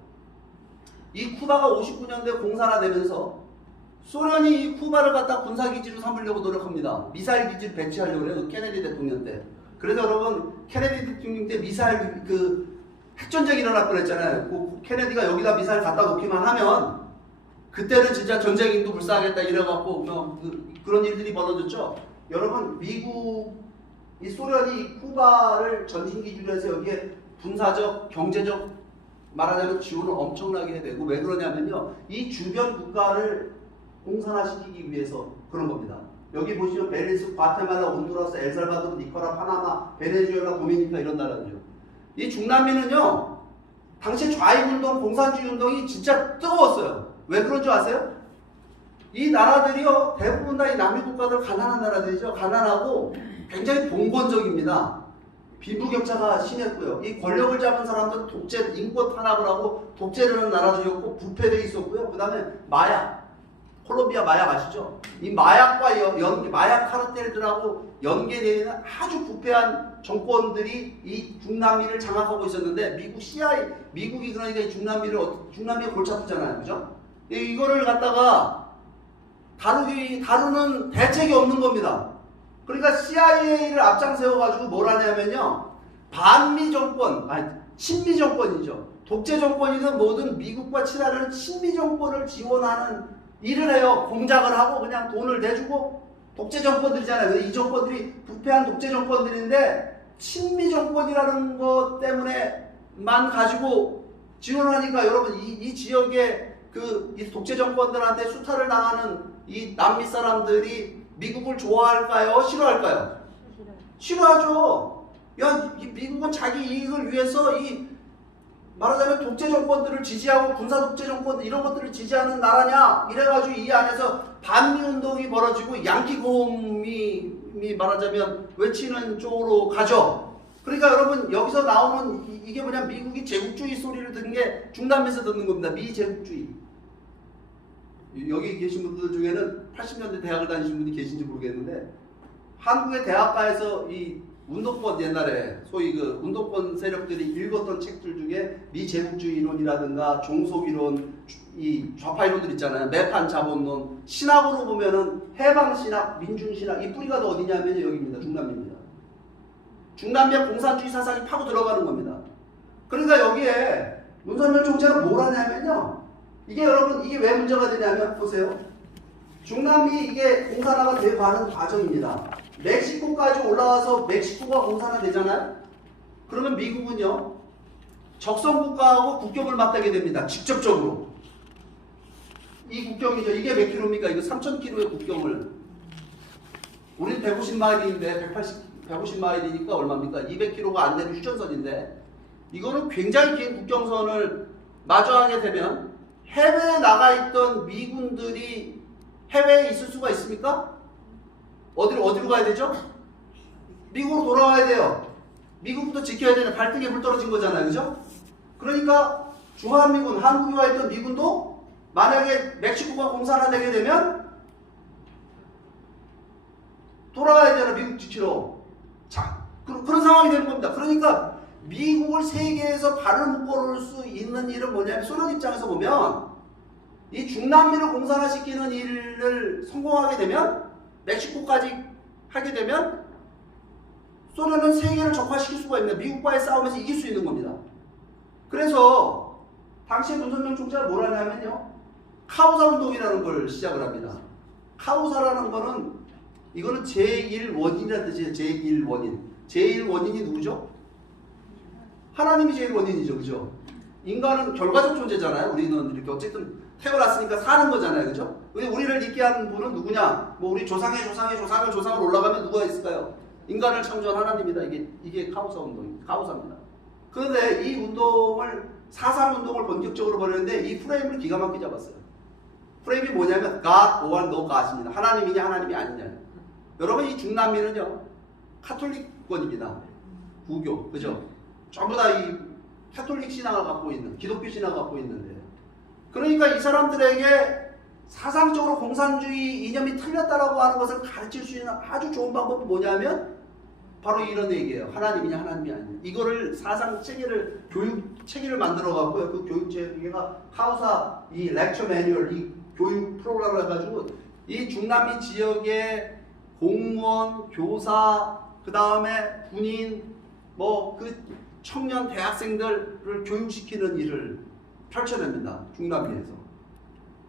이 쿠바가 59년대 공산화되면서 소련이 이 쿠바를 갖다 군사기지로 삼으려고 노력합니다. 미사일 기지를 배치하려고 해요. 케네디 대통령 때. 그래서 여러분 케네디 대통령 때 미사일 핵전쟁이 일어났다고 했잖아요. 그 케네디가 여기다 미사일 갖다 놓기만 하면 그때는 진짜 전쟁인도 불사하겠다 이래갖고 그런 일들이 벌어졌죠. 여러분 이 소련이 쿠바를 전신기지로 해서 여기에 군사적, 경제적 말하자면 지원을 엄청나게 되고 왜 그러냐면요. 이 주변 국가를 공산화시키기 위해서 그런 겁니다. 여기 보시면 벨리스, 과테말라, 온두라스, 엘살바도르, 니카라, 파나마, 베네수엘라, 도미니카 이런 나라들이요. 이 중남미는요. 당시 좌익운동, 공산주의 운동이 진짜 뜨거웠어요. 왜 그런 줄 아세요? 이 나라들이요. 대부분 다 이 남미 국가들 가난한 나라들이죠. 가난하고 굉장히 봉건적입니다. 빈부격차가 심했고요. 이 권력을 잡은 사람들은 독재, 인권 탄압을 하고 독재를 하는 나라들이었고 부패돼 있었고요. 그 다음에 마약, 콜롬비아 마약 아시죠? 이 마약과 마약 카르텔들하고 연계되어 있는 아주 부패한 정권들이 이 중남미를 장악하고 있었는데 미국 CIA, 미국이 그러니까 이 중남미의 골치 아프잖아요. 그죠? 이거를 갖다가 다루는 대책이 없는 겁니다. 그러니까 CIA를 앞장 세워가지고 뭘 하냐면요. 반미 정권, 친미 정권이죠. 독재 정권이든 뭐든 미국과 친하는 친미 정권을 지원하는 일을 해요. 공작을 하고 그냥 돈을 내주고 독재 정권들이잖아요. 이 정권들이 부패한 독재 정권들인데 친미 정권이라는 것 때문에만 가지고 지원하니까 여러분 이 지역의 이 독재 정권들한테 수탈을 당하는 이 남미 사람들이 미국을 좋아할까요? 싫어할까요? 싫어하죠. 야, 이 미국은 자기 이익을 위해서 말하자면 독재 정권들을 지지하고 군사 독재 정권 이런 것들을 지지하는 나라냐 이래가지고 이 안에서 반미 운동이 벌어지고 양키 고음이 말하자면 외치는 쪽으로 가죠. 그러니까 여러분 여기서 나오는 이게 뭐냐 미국이 제국주의 소리를 듣는 게 중남미에서 듣는 겁니다. 미제국주의. 여기 계신 분들 중에는 80년대 대학을 다니신 분이 계신지 모르겠는데 한국의 대학가에서 이 운동권 옛날에 소위 그 운동권 세력들이 읽었던 책들 중에 미제국주의 이론이라든가 종속이론 이 좌파 이론들 있잖아요. 매판 자본론 신학으로 보면은 해방신학, 민중신학 이 뿌리가 더 어디냐면 여기입니다. 중남미입니다. 중남미의 공산주의 사상이 파고 들어가는 겁니다. 그러니까 여기에 문선열 총재가 뭘 하냐면요. 이게 여러분 이게 왜 문제가 되냐면 보세요. 중남미 이게 공산화가 돼가는 과정입니다. 멕시코까지 올라와서 멕시코가 공산화 되잖아요. 그러면 미국은요 적성국가하고 국경을 맞대게 됩니다. 직접적으로. 이 국경이죠. 이게 몇 킬로입니까? 이거 3,000킬로의 국경을. 우리는 150마일인데 150마일이니까 얼마입니까? 200킬로가 안 되는 휴전선인데 이거는 굉장히 긴 국경선을 마주하게 되면 해외에 나가 있던 미군들이 해외에 있을 수가 있습니까? 어디로 가야 되죠? 미국으로 돌아와야 돼요. 미국부터 지켜야 되는 발등에 불 떨어진 거잖아요. 그죠? 그러니까 주한미군, 한국이 와 있던 미군도 만약에 멕시코가 공산화되게 되면 돌아가야 되나 미국 지키러. 자, 그런 상황이 되는 겁니다. 그러니까 미국을 세계에서 발을 묶어놓을 수 있는 일은 뭐냐면 소련 입장에서 보면 이 중남미를 공산화시키는 일을 성공하게 되면 멕시코까지 하게 되면 소련은 세계를 적화시킬 수가 있는 미국과의 싸움에서 이길 수 있는 겁니다. 그래서 당시에 문선명 총재가 뭘 하냐면요. 카우사 운동이라는 걸 시작을 합니다. 카우사라는 거는 이거는 제1원인이라는 뜻이에요. 제1원인. 제1원인이 누구죠? 하나님이 제일 원인이죠. 그죠? 인간은 결과적 존재잖아요. 우리는 이렇게 어쨌든 태어났으니까 사는 거잖아요. 그죠? 우리를 있게 한 분은 누구냐? 뭐 우리 조상을 올라가면 누가 있을까요? 인간을 창조한 하나님이다. 이게 카우사 운동입니다. 카우사입니다. 그런데 이 운동을 사상 운동을 본격적으로 벌였는데 이 프레임을 기가 막히게 잡았어요. 프레임이 뭐냐면 God or no God입니다. 하나님이냐 하나님이 아니냐. 여러분 이 중남미는요 카톨릭권입니다. 부교, 그죠? 전부 다 이 카톨릭 신앙을 갖고 있는 기독교 신앙을 갖고 있는데 그러니까 이 사람들에게 사상적으로 공산주의 이념이 틀렸다라고 하는 것을 가르칠 수 있는 아주 좋은 방법은 뭐냐면 바로 이런 얘기예요. 하나님이냐 하나님이 아니냐. 이거를 사상 체계를 교육 체계를 만들어 갖고요. 그 교육 체계가 카우사 이 렉처 매뉴얼 이 교육 프로그램을 해가지고 이 중남미 지역의 공무원, 교사, 그 다음에 군인, 뭐 그 청년 대학생들을 교육시키는 일을 펼쳐냅니다. 중남미에서.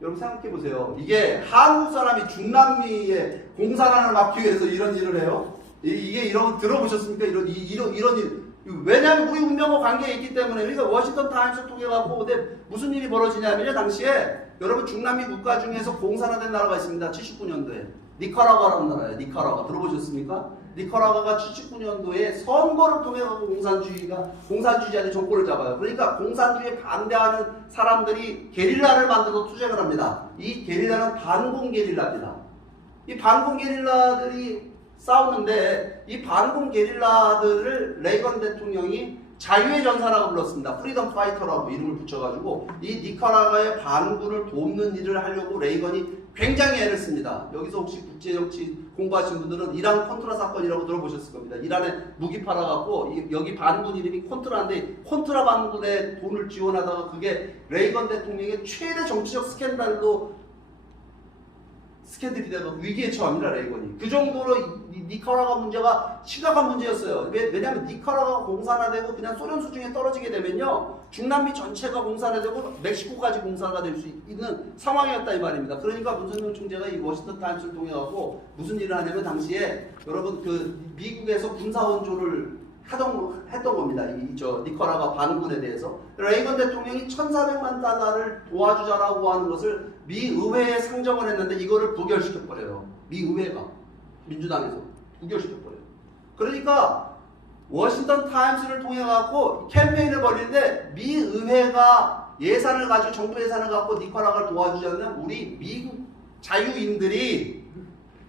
여러분 생각해 보세요. 이게 한국 사람이 중남미에 공산화를 막기 위해서 이런 일을 해요? 이게 이런 거 들어보셨습니까? 이런 일. 왜냐하면 우리 운명과 관계에 있기 때문에. 그러니까 워싱턴 타임스 통해 갖고 근데 무슨 일이 벌어지냐면요. 당시에 여러분 중남미 국가 중에서 공산화된 나라가 있습니다. 79년도에 니카라과라는 나라예요. 니카라과 들어보셨습니까? 니카라과가 79년도에 선거를 통해 갖고 공산주의자들이 정권을 잡아요. 그러니까 공산주의에 반대하는 사람들이 게릴라를 만들어서 투쟁을 합니다. 이 게릴라는 반공 게릴라입니다. 이 반공 게릴라들이 싸우는데 이 반공 게릴라들을 레이건 대통령이 자유의 전사라고 불렀습니다. 프리덤 파이터라고 이름을 붙여가지고 이 니카라과의 반군을 돕는 일을 하려고 레이건이 굉장히 애를 씁니다. 여기서 혹시 국제정치 공부하신 분들은 이란 콘트라 사건이라고 들어보셨을 겁니다. 이란에 무기 팔아갖고 여기 반군 이름이 콘트라인데 콘트라 반군에 돈을 지원하다가 그게 레이건 대통령의 최대 정치적 스캔들로 스캔들이 되고 위기에 처합니다. 레이건이. 그 정도로 니카라과 문제가 심각한 문제였어요. 왜냐하면 니카라과가 공산화되고 그냥 소련 수준에 떨어지게 되면요, 중남미 전체가 공산화되고 멕시코까지 공산화가 될 수 있는 상황이었다 이 말입니다. 그러니까 문선명 총재가 이 워싱턴 타임스를 통해 갖고 무슨 일을 하냐면, 당시에 여러분 그 미국에서 군사 원조를 했던 겁니다. 니카라과 반군에 대해서. 레이건 대통령이 1,400만 달러를 도와주자라고 하는 것을 미 의회에 상정을 했는데 이거를 부결시켜버려요. 미 의회가, 민주당에서 부결시켜버려요. 그러니까 워싱턴 타임스를 통해 갖고 캠페인을 벌이는데, 미 의회가 예산을 가지고, 정부 예산을 갖고 니카라과를 도와주지 않는 우리 미국 자유인들이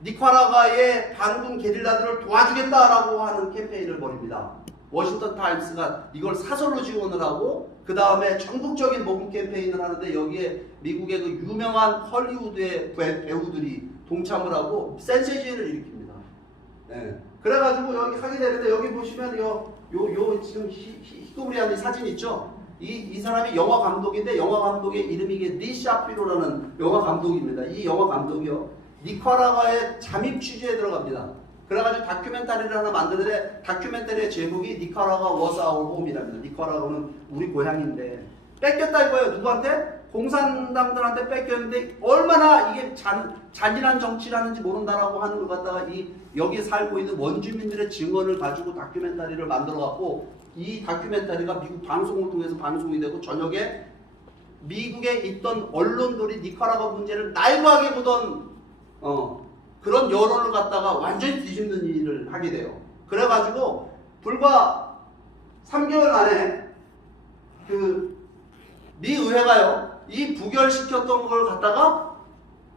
니카라과의 반군 게릴라들을 도와주겠다라고 하는 캠페인을 벌입니다. 워싱턴 타임스가 이걸 사설로 지원을 하고, 그 다음에 전국적인 모금 캠페인을 하는데, 여기에 미국의 그 유명한 헐리우드의 배우들이 동참을 하고 센세이션을 일으킵니다. 네. 그래가지고 여기 하게 되는데, 여기 보시면 요 지금 희끄무리한 사진 있죠? 이 사람이 영화 감독인데, 영화 감독의 이름이 리 샤피로라는 영화 감독입니다. 이 영화 감독이요, 니카라과의 잠입 취재에 들어갑니다. 그래가지고 다큐멘터리를 하나 만드는데, 다큐멘터리의 제목이 니카라과 was our home이랍니다. 니카라과는 우리 고향인데 뺏겼다 이거예요. 누구한테? 공산당들한테 뺏겼는데, 얼마나 이게 잔인한 정치를 하는지 모른다라고 하는 걸 갖다가 여기 살고 있는 원주민들의 증언을 가지고 다큐멘터리를 만들어갖고, 이 다큐멘터리가 미국 방송을 통해서 방송이 되고, 저녁에 미국에 있던 언론들이 니카라과 문제를 날고하게 보던 그런 여론을 갖다가 완전히 뒤집는 일을 하게 돼요. 그래가지고 불과 3개월 만에 그 미 의회가요, 이 부결시켰던 걸 갖다가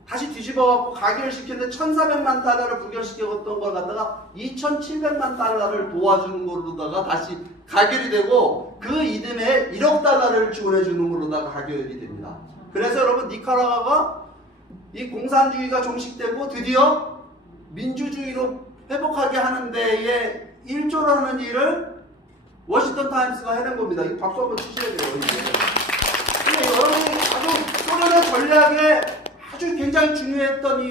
다시 뒤집어갖고 가결시켰는데, 1,400만 달러를 부결시켰던 걸 갖다가 2,700만 달러를 도와주는 걸로다가 다시 가결이 되고, 그 이듬해 1억 달러를 지원해 주는 걸로다가 가결이 됩니다. 그래서 여러분, 니카라과가 이 공산주의가 종식되고 드디어 민주주의로 회복하게 하는 데에 일조라는 일을 워싱턴 타임스가 해낸 겁니다. 이 박수 한번 치셔야 돼요. 근데 여러분이 아주 소련의 전략에 아주 굉장히 중요했던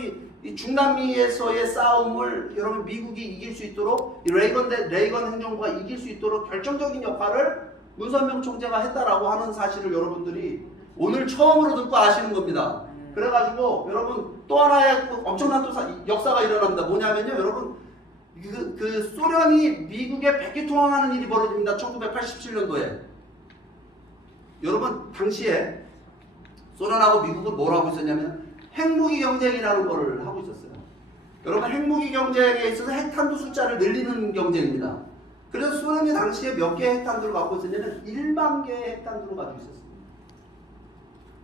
이 중남미에서의 싸움을 여러분 미국이 이길 수 있도록, 이 레이건 행정부가 이길 수 있도록 결정적인 역할을 문선명 총재가 했다라고 하는 사실을 여러분들이 오늘 처음으로 듣고 아시는 겁니다. 그래가지고 여러분, 또 하나의 엄청난 또 역사가 일어납니다. 뭐냐면요, 여러분, 그 소련이 미국에 백기통항하는 일이 벌어집니다. 1987년도에. 여러분, 당시에 소련하고 미국은 뭘 하고 있었냐면 핵무기 경쟁이라는 걸 하고 있었어요. 여러분, 핵무기 경쟁에 있어서 핵탄두 숫자를 늘리는 경쟁입니다. 그래서 소련이 당시에 몇 개의 핵탄두를 갖고 있었냐면 1만 개의 핵탄두를 가지고 있었습니다.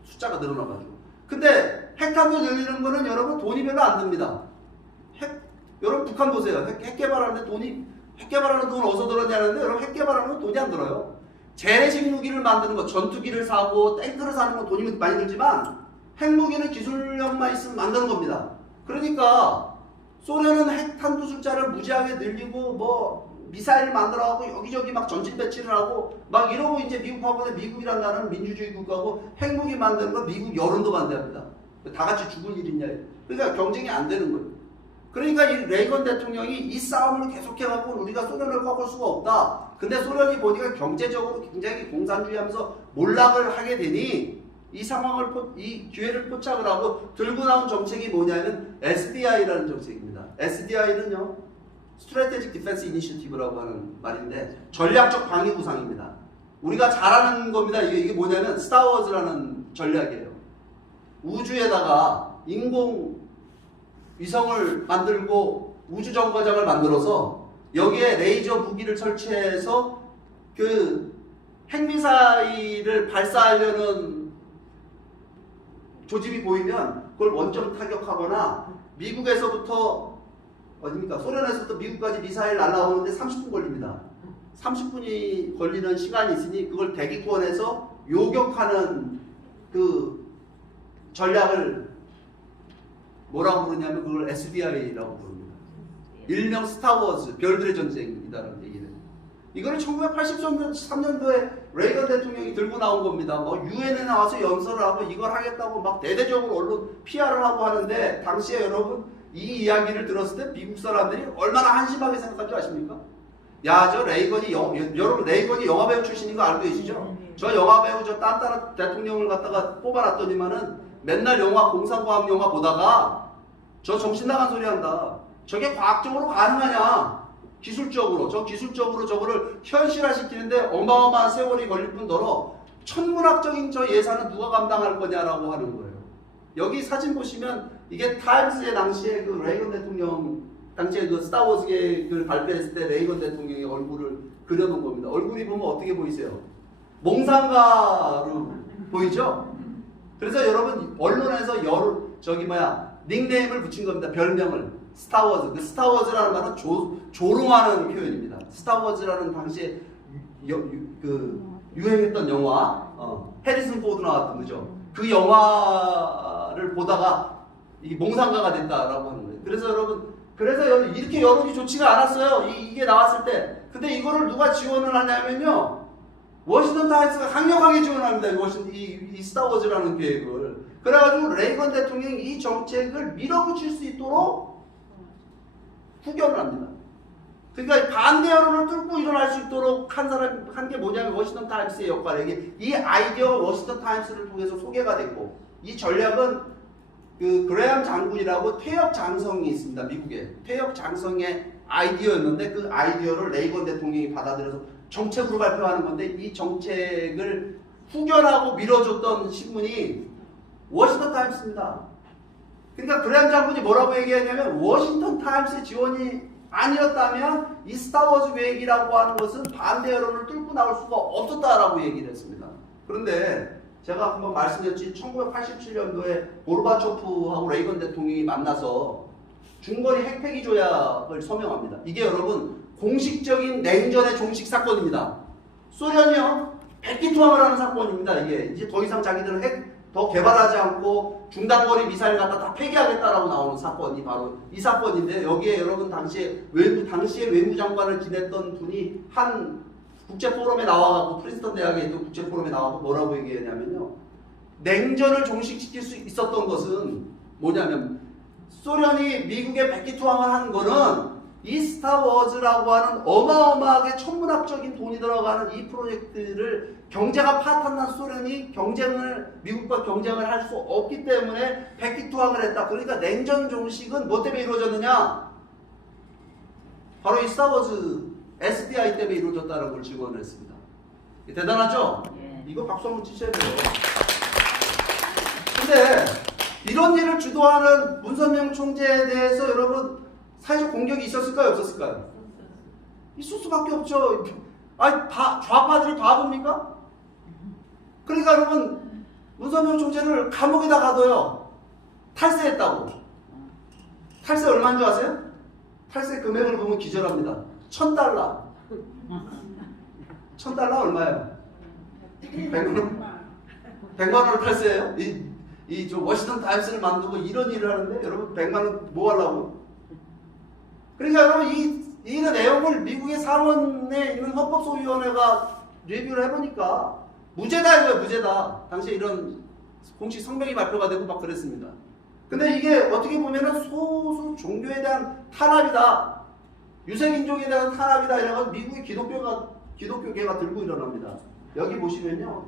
숫자가 늘어나가지고. 근데 핵탄두 늘리는 거는 여러분 돈이 별로 안 듭니다. 여러분 북한 보세요. 핵 개발하는데 핵 개발하는 돈 어디서 들었냐는데, 여러분 핵 개발하는 건 돈이 안 들어요. 재래식 무기를 만드는 거, 전투기를 사고 탱크를 사는 건 돈이 많이 들지만, 핵무기는 기술력만 있으면 만드는 겁니다. 그러니까 소련은 핵탄두 숫자를 무지하게 늘리고 뭐 미사일 만들어가고 여기저기 막 전진 배치를 하고 막 이러고, 이제 미국하고, 미국이란 나라는 민주주의 국가고 핵무기 만드는 거 미국 여론도 반대합니다. 다 같이 죽을 일이냐. 그러니까 경쟁이 안 되는 거예요. 그러니까 이 레이건 대통령이 이 싸움을 계속해갖고 우리가 소련을 꺾을 수가 없다. 근데 소련이 보니까 경제적으로 굉장히 공산주의하면서 몰락을 하게 되니, 이 상황을 이 기회를 포착을 하고 들고 나온 정책이 뭐냐면 SDI라는 정책입니다. SDI는요, Strategic Defense Initiative라고 하는 말인데, 전략적 방위 구상입니다. 우리가 잘 아는 겁니다. 이게 뭐냐면 스타워즈라는 전략이에요. 우주에다가 인공 위성을 만들고 우주 정거장을 만들어서 여기에 레이저 무기를 설치해서 그 핵미사일을 발사하려는 조짐이 보이면 그걸 원점 타격하거나, 미국에서부터 어딥니까? 소련에서부터 미국까지 미사일 날아오는데 30분 걸립니다. 30분이 걸리는 시간이 있으니 그걸 대기권에서 요격하는 그 전략을 뭐라고 부르냐면 그걸 SDI라고 부릅니다. 일명 스타워즈, 별들의 전쟁이다라는 얘기는. 이거는 1983년도에 레이건 대통령이 들고 나온 겁니다. 뭐 유엔에 나와서 연설을 하고 이걸 하겠다고 막 대대적으로 언론 PR을 하고 하는데 당시에 여러분 이 이야기를 들었을 때 미국 사람들이 얼마나 한심하게 생각한 줄 아십니까? 야, 저 레이건이 여러분 레이건이 영화배우 출신인 거 알고 계시죠? 저 영화배우 저 딴따라 대통령을 갖다가 뽑아놨더니만은 맨날 영화 공상과학 영화 보다가 저 정신 나간 소리 한다. 저게 과학적으로 가능하냐? 기술적으로 저거를 현실화시키는데 어마어마한 세월이 걸릴 뿐더러 천문학적인 저 예산은 누가 감당할 거냐라고 하는 거예요. 여기 사진 보시면 이게 타임스의 당시에 그 레이건 대통령 당시에 그 스타워즈 계획을 발표했을 때 레이건 대통령의 얼굴을 그려놓은 겁니다. 얼굴이 보면 어떻게 보이세요? 몽상가로 보이죠? 그래서 여러분 언론에서 닉네임을 붙인 겁니다. 별명을. 스타워즈. 그 스타워즈라는 말은 조롱하는 표현입니다. 스타워즈라는 당시에 유행했던 영화, 해리슨 포드 나왔던 거죠. 그 영화를 보다가 이 몽상가가 됐다라고 하는 거예요. 그래서 여러분, 이렇게 여론이 좋지가 않았어요. 이게 나왔을 때. 근데 이거를 누가 지원을 하냐면요. 워싱턴 타임스가 강력하게 지원합니다. 이 스타워즈라는 계획을. 그래가지고 레이건 대통령이 이 정책을 밀어붙일 수 있도록 후견을 합니다. 그러니까 반대 여론을 뚫고 일어날 수 있도록 한 게 뭐냐면 워싱턴 타임스의 역할이에요. 이 아이디어가 워싱턴 타임스를 통해서 소개가 됐고 이 전략은 그 그레엄 장군이라고 퇴역 장성이 있습니다. 미국에 퇴역 장성의 아이디어였는데 그 아이디어를 레이건 대통령이 받아들여서 정책으로 발표하는 건데 이 정책을 후견하고 밀어줬던 신문이 워싱턴 타임스입니다. 그러니까 그레엄 장군이 뭐라고 얘기했냐면 워싱턴 타임스의 지원이 아니었다면 이 스타워즈 계획이라고 하는 것은 반대 여론을 뚫고 나올 수가 없었다라고 얘기를 했습니다. 그런데 제가 한번 말씀드렸지 1987년도에 고르바초프하고 레이건 대통령이 만나서 중거리 핵폐기 조약을 서명합니다. 이게 여러분 공식적인 냉전의 종식 사건입니다. 소련이요 백기투항을 하는 사건입니다. 이게 이제 더 이상 자기들은 핵 더 개발하지 않고 중단거리 미사일 갖다 다 폐기하겠다라고 나오는 사건이 바로 이 사건인데 여기에 여러분 당시에 외무장관을 지냈던 분이 한 국제포럼에 나와가지고 프린스턴 대학에 있던 국제포럼에 나와서 뭐라고 얘기했냐면요. 냉전을 종식시킬 수 있었던 것은 뭐냐면 소련이 미국에 백기투항을 한 거는 이 스타워즈라고 하는 어마어마하게 천문학적인 돈이 들어가는 이 프로젝트를 경제가 파탄난 소련이 미국과 경쟁을 할 수 없기 때문에 백기투항을 했다. 그러니까 냉전 종식은 뭐 때문에 이루어졌느냐? 바로 이 스타워즈 SDI 때문에 이루어졌다는 걸 증언을 했습니다. 대단하죠? 이거 박수 한번 치셔야 돼요. 근데 이런 일을 주도하는 문선명 총재에 대해서 여러분 사회적 공격이 있었을까요? 없었을까요? 있을 수밖에 없죠. 아니, 좌파들이 바보입니까? 그러니까 여러분 문선명 총재를 감옥에다 가둬요. 탈세했다고. 탈세 얼마인 줄 아세요? 탈세 금액을 보면 기절합니다. $1,000. $1,000 얼마예요? 100만 원을 탈세해요? 저 워싱턴 타임스를 만들고 이런 일을 하는데 여러분 100만 원 뭐 하려고? 그러니까 여러분 이 내용을 미국의 상원에 있는 헌법소위원회가 리뷰를 해보니까 무죄다 이거예요. 무죄다. 당시에 이런 공식 성명이 발표가 되고 막 그랬습니다. 근데 이게 어떻게 보면은 소수 종교에 대한 탄압이다. 유색인종에 대한 탄압이다. 이래서 미국의 기독교계가 들고 일어납니다. 여기 보시면요.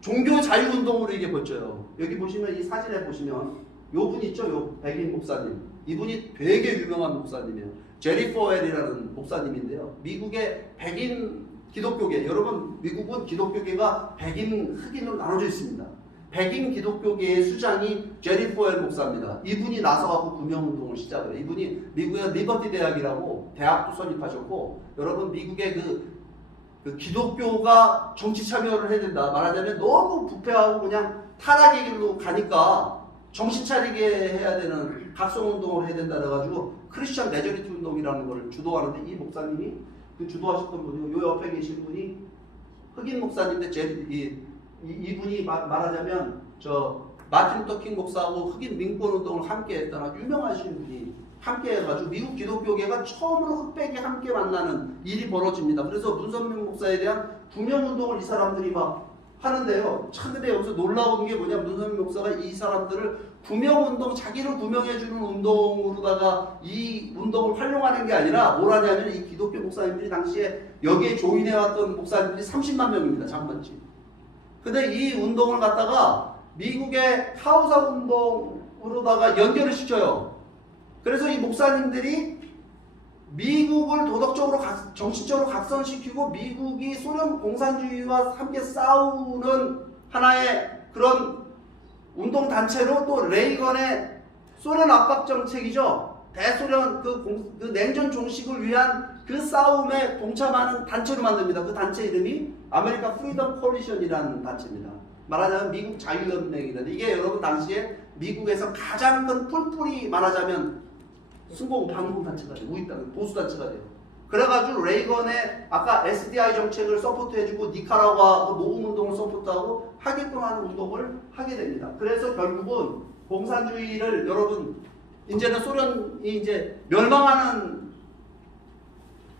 종교 자유운동으로 이게 벌쳐요. 여기 보시면 이 사진에 보시면 요 분 있죠? 요 백인 목사님. 이분이 되게 유명한 목사님이에요. 제리 포웰이라는 목사님인데요. 미국의 백인 기독교계, 여러분 미국은 기독교계가 백인, 흑인으로 나눠져 있습니다. 백인 기독교계의 수장이 제리 포웰 목사입니다. 이분이 나서갖고 구명운동을 시작을 해요. 이분이 미국의 리버티 대학이라고 대학도 설립하셨고, 여러분 미국의 그 기독교가 정치 참여를 해야 된다. 말하자면 너무 부패하고 그냥 타락의 길로 가니까 정신 차리게 해야 되는 각성운동을 해야 된다 그래가지고 크리스천 메저리티 운동이라는 걸 주도하는데 이 목사님이 그 주도하셨던 분이 요 옆에 계신 분이 흑인 목사님인데 이분이 말하자면 저 마틴 루터 킹 목사하고 흑인 민권 운동을 함께 했던 아주 유명하신 분이 함께 해가지고 미국 기독교계가 처음으로 흑백이 함께 만나는 일이 벌어집니다. 그래서 문선명 목사에 대한 구명운동을 이 사람들이 막 하는데요. 참 근데 여기서 놀라운 게 뭐냐, 문선명 목사가 이 사람들을 구명운동, 자기를 구명해주는 운동으로다가 이 운동을 활용하는 게 아니라 뭘 하냐면 이 기독교 목사님들이 당시에 여기에 조인해왔던 목사님들이 30만 명입니다. 장반지. 근데 이 운동을 갖다가 미국의 카우사 운동으로다가 연결을 시켜요. 그래서 이 목사님들이 미국을 도덕적으로 정신적으로 각성시키고 미국이 소련 공산주의와 함께 싸우는 하나의 그런 운동단체로 또 레이건의 소련 압박 정책이죠. 대소련 그 냉전 종식을 위한 그 싸움에 동참하는 단체로 만듭니다. 그 단체 이름이 아메리카 프리덤 콜리션이라는 단체입니다. 말하자면 미국 자유연맹이다. 이게 여러분 당시에 미국에서 가장 큰 뿔뿔이 말하자면 순공 반공 단체가 돼요. 우익당 보수 단체가 돼요. 그래가지고 레이건의 아까 SDI 정책을 서포트해주고 니카라과 그 모금 운동을 서포트하고 하게끔 하는 운동을 하게 됩니다. 그래서 결국은 공산주의를 여러분 이제는 소련이 이제 멸망하는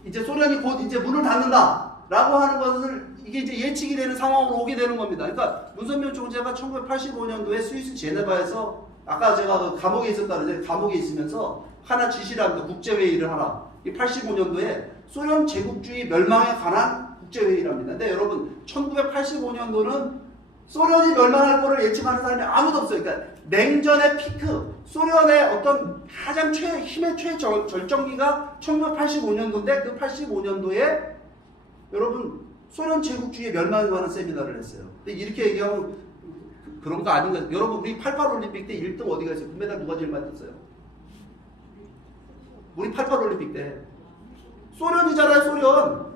이제 소련이 곧 이제 문을 닫는다라고 하는 것을 이게 이제 예측이 되는 상황으로 오게 되는 겁니다. 그러니까 문선명 총재가 1985년도에 스위스 제네바에서 아까 제가 그 감옥에 있었다는데 감옥에 있으면서 하나 지시를 합니다. 국제회의를 하라. 이 85년도에 소련 제국주의 멸망에 관한 국제회의를 합니다. 근데 여러분 1985년도는 소련이 멸망할 거를 예측하는 사람이 아무도 없어요. 그러니까 냉전의 피크, 소련의 어떤 가장 힘의 최절정기가 1985년도인데 그 85년도에 여러분 소련 제국주의 멸망에 관한 세미나를 했어요. 근데 이렇게 얘기하면 그런 거 아닌가? 여러분 우리 88 올림픽 때 1등 어디가 있어요? 금메달 누가 제일 많이 땄어요? 우리 88 올림픽 때 소련이잖아요, 소련.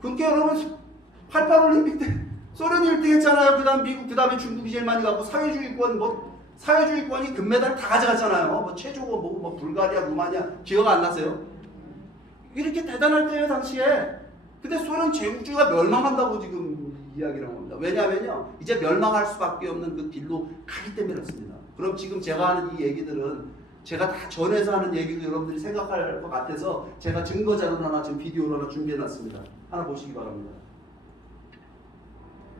그러니까 여러분 88 올림픽 때 소련이 1등 했잖아요. 그 다음 미국, 그 다음에 중국이 제일 많이 갖고 사회주의권이 금메달 다 가져갔잖아요. 뭐 체조고 뭐 불가리아, 루마니아 기억 안 나세요? 이렇게 대단할 때예요, 당시에. 근데 소련 제국주의가 멸망한다고 지금 이야기를 한 겁니다. 왜냐하면요, 이제 멸망할 수밖에 없는 그 길로 가기 때문에 그렇습니다. 그럼 지금 제가 하는 이 얘기들은 제가 다 전해서 하는 얘기도 여러분들이 생각할 것 같아서 제가 증거 자료를 하나 지금 비디오로 하나 준비해놨습니다. 하나 보시기 바랍니다.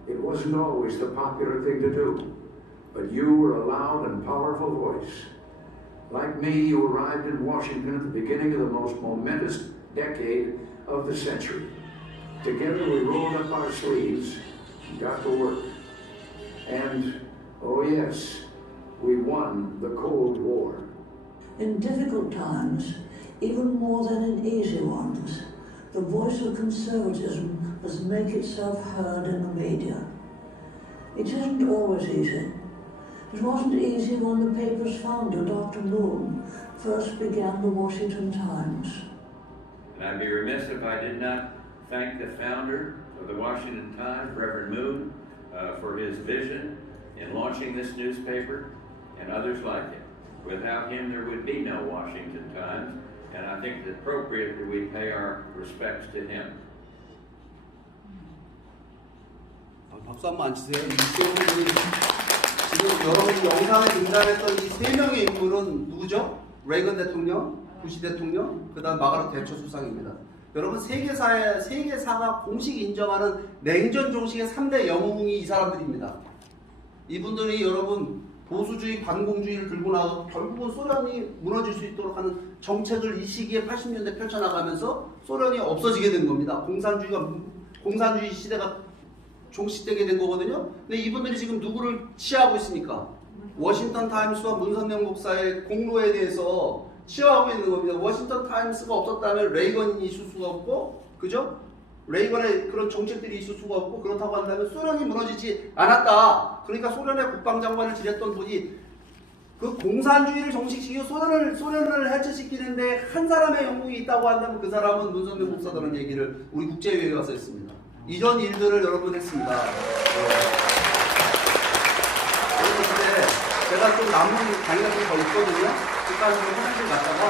It wasn't always the popular thing to do, but you were a loud and powerful voice. Like me, you arrived in Washington at the beginning of the most momentous decade of the century. Together we rolled up our sleeves and got to work. And, oh yes, we won the Cold War. In difficult times, even more than in easy ones, the voice of conservatism must make itself heard in the media. It isn't always easy. It wasn't easy when the paper's founder, Dr. Moon, first began the Washington Times. And I'd be remiss if I did not thank the founder of the Washington Times, Reverend Moon, for his vision in launching this newspaper and others like it. Without him, there would be no Washington Times, and I think it's appropriate that we pay our respects to him. 박수 한 번 안 치세요. 지금 여러분이 영상에 등장했던 이 세 명의 인물은 누구죠? 레이건 대통령, 부시 대통령, 그 다음 마가렛 대처 수상입니다. 여러분 세계사가 공식 인정하는 냉전 종식의 3대 영웅이 이 사람들입니다. 이분들이 여러분 보수주의, 반공주의를 들고 나가고 결국은 소련이 무너질 수 있도록 하는 정책을 이 시기에 80년대 펼쳐나가면서 소련이 없어지게 된 겁니다. 공산주의 시대가 종식되게 된 거거든요. 근데 이분들이 지금 누구를 치하하고 있습니까? 워싱턴 타임스와 문선명 목사의 공로에 대해서 치하하고 있는 겁니다. 워싱턴 타임스가 없었다면 레이건이 있을 수가 없고, 그죠? 레이건의 그런 정책들이 있을 수가 없고, 그렇다고 한다면 소련이 무너지지 않았다. 그러니까 소련의 국방장관을 지냈던 분이 그 공산주의를 정식시키고 소련을 해체시키는데 한 사람의 영웅이 있다고 한다면 그 사람은 문선명 목사라는 얘기를 우리 국제회의에 가서 했습니다. 이전 일들을 여러분 했습니다. 그런데 제가 좀 남은 강의가 좀 더 있거든요. 그까지 화장실 갔다가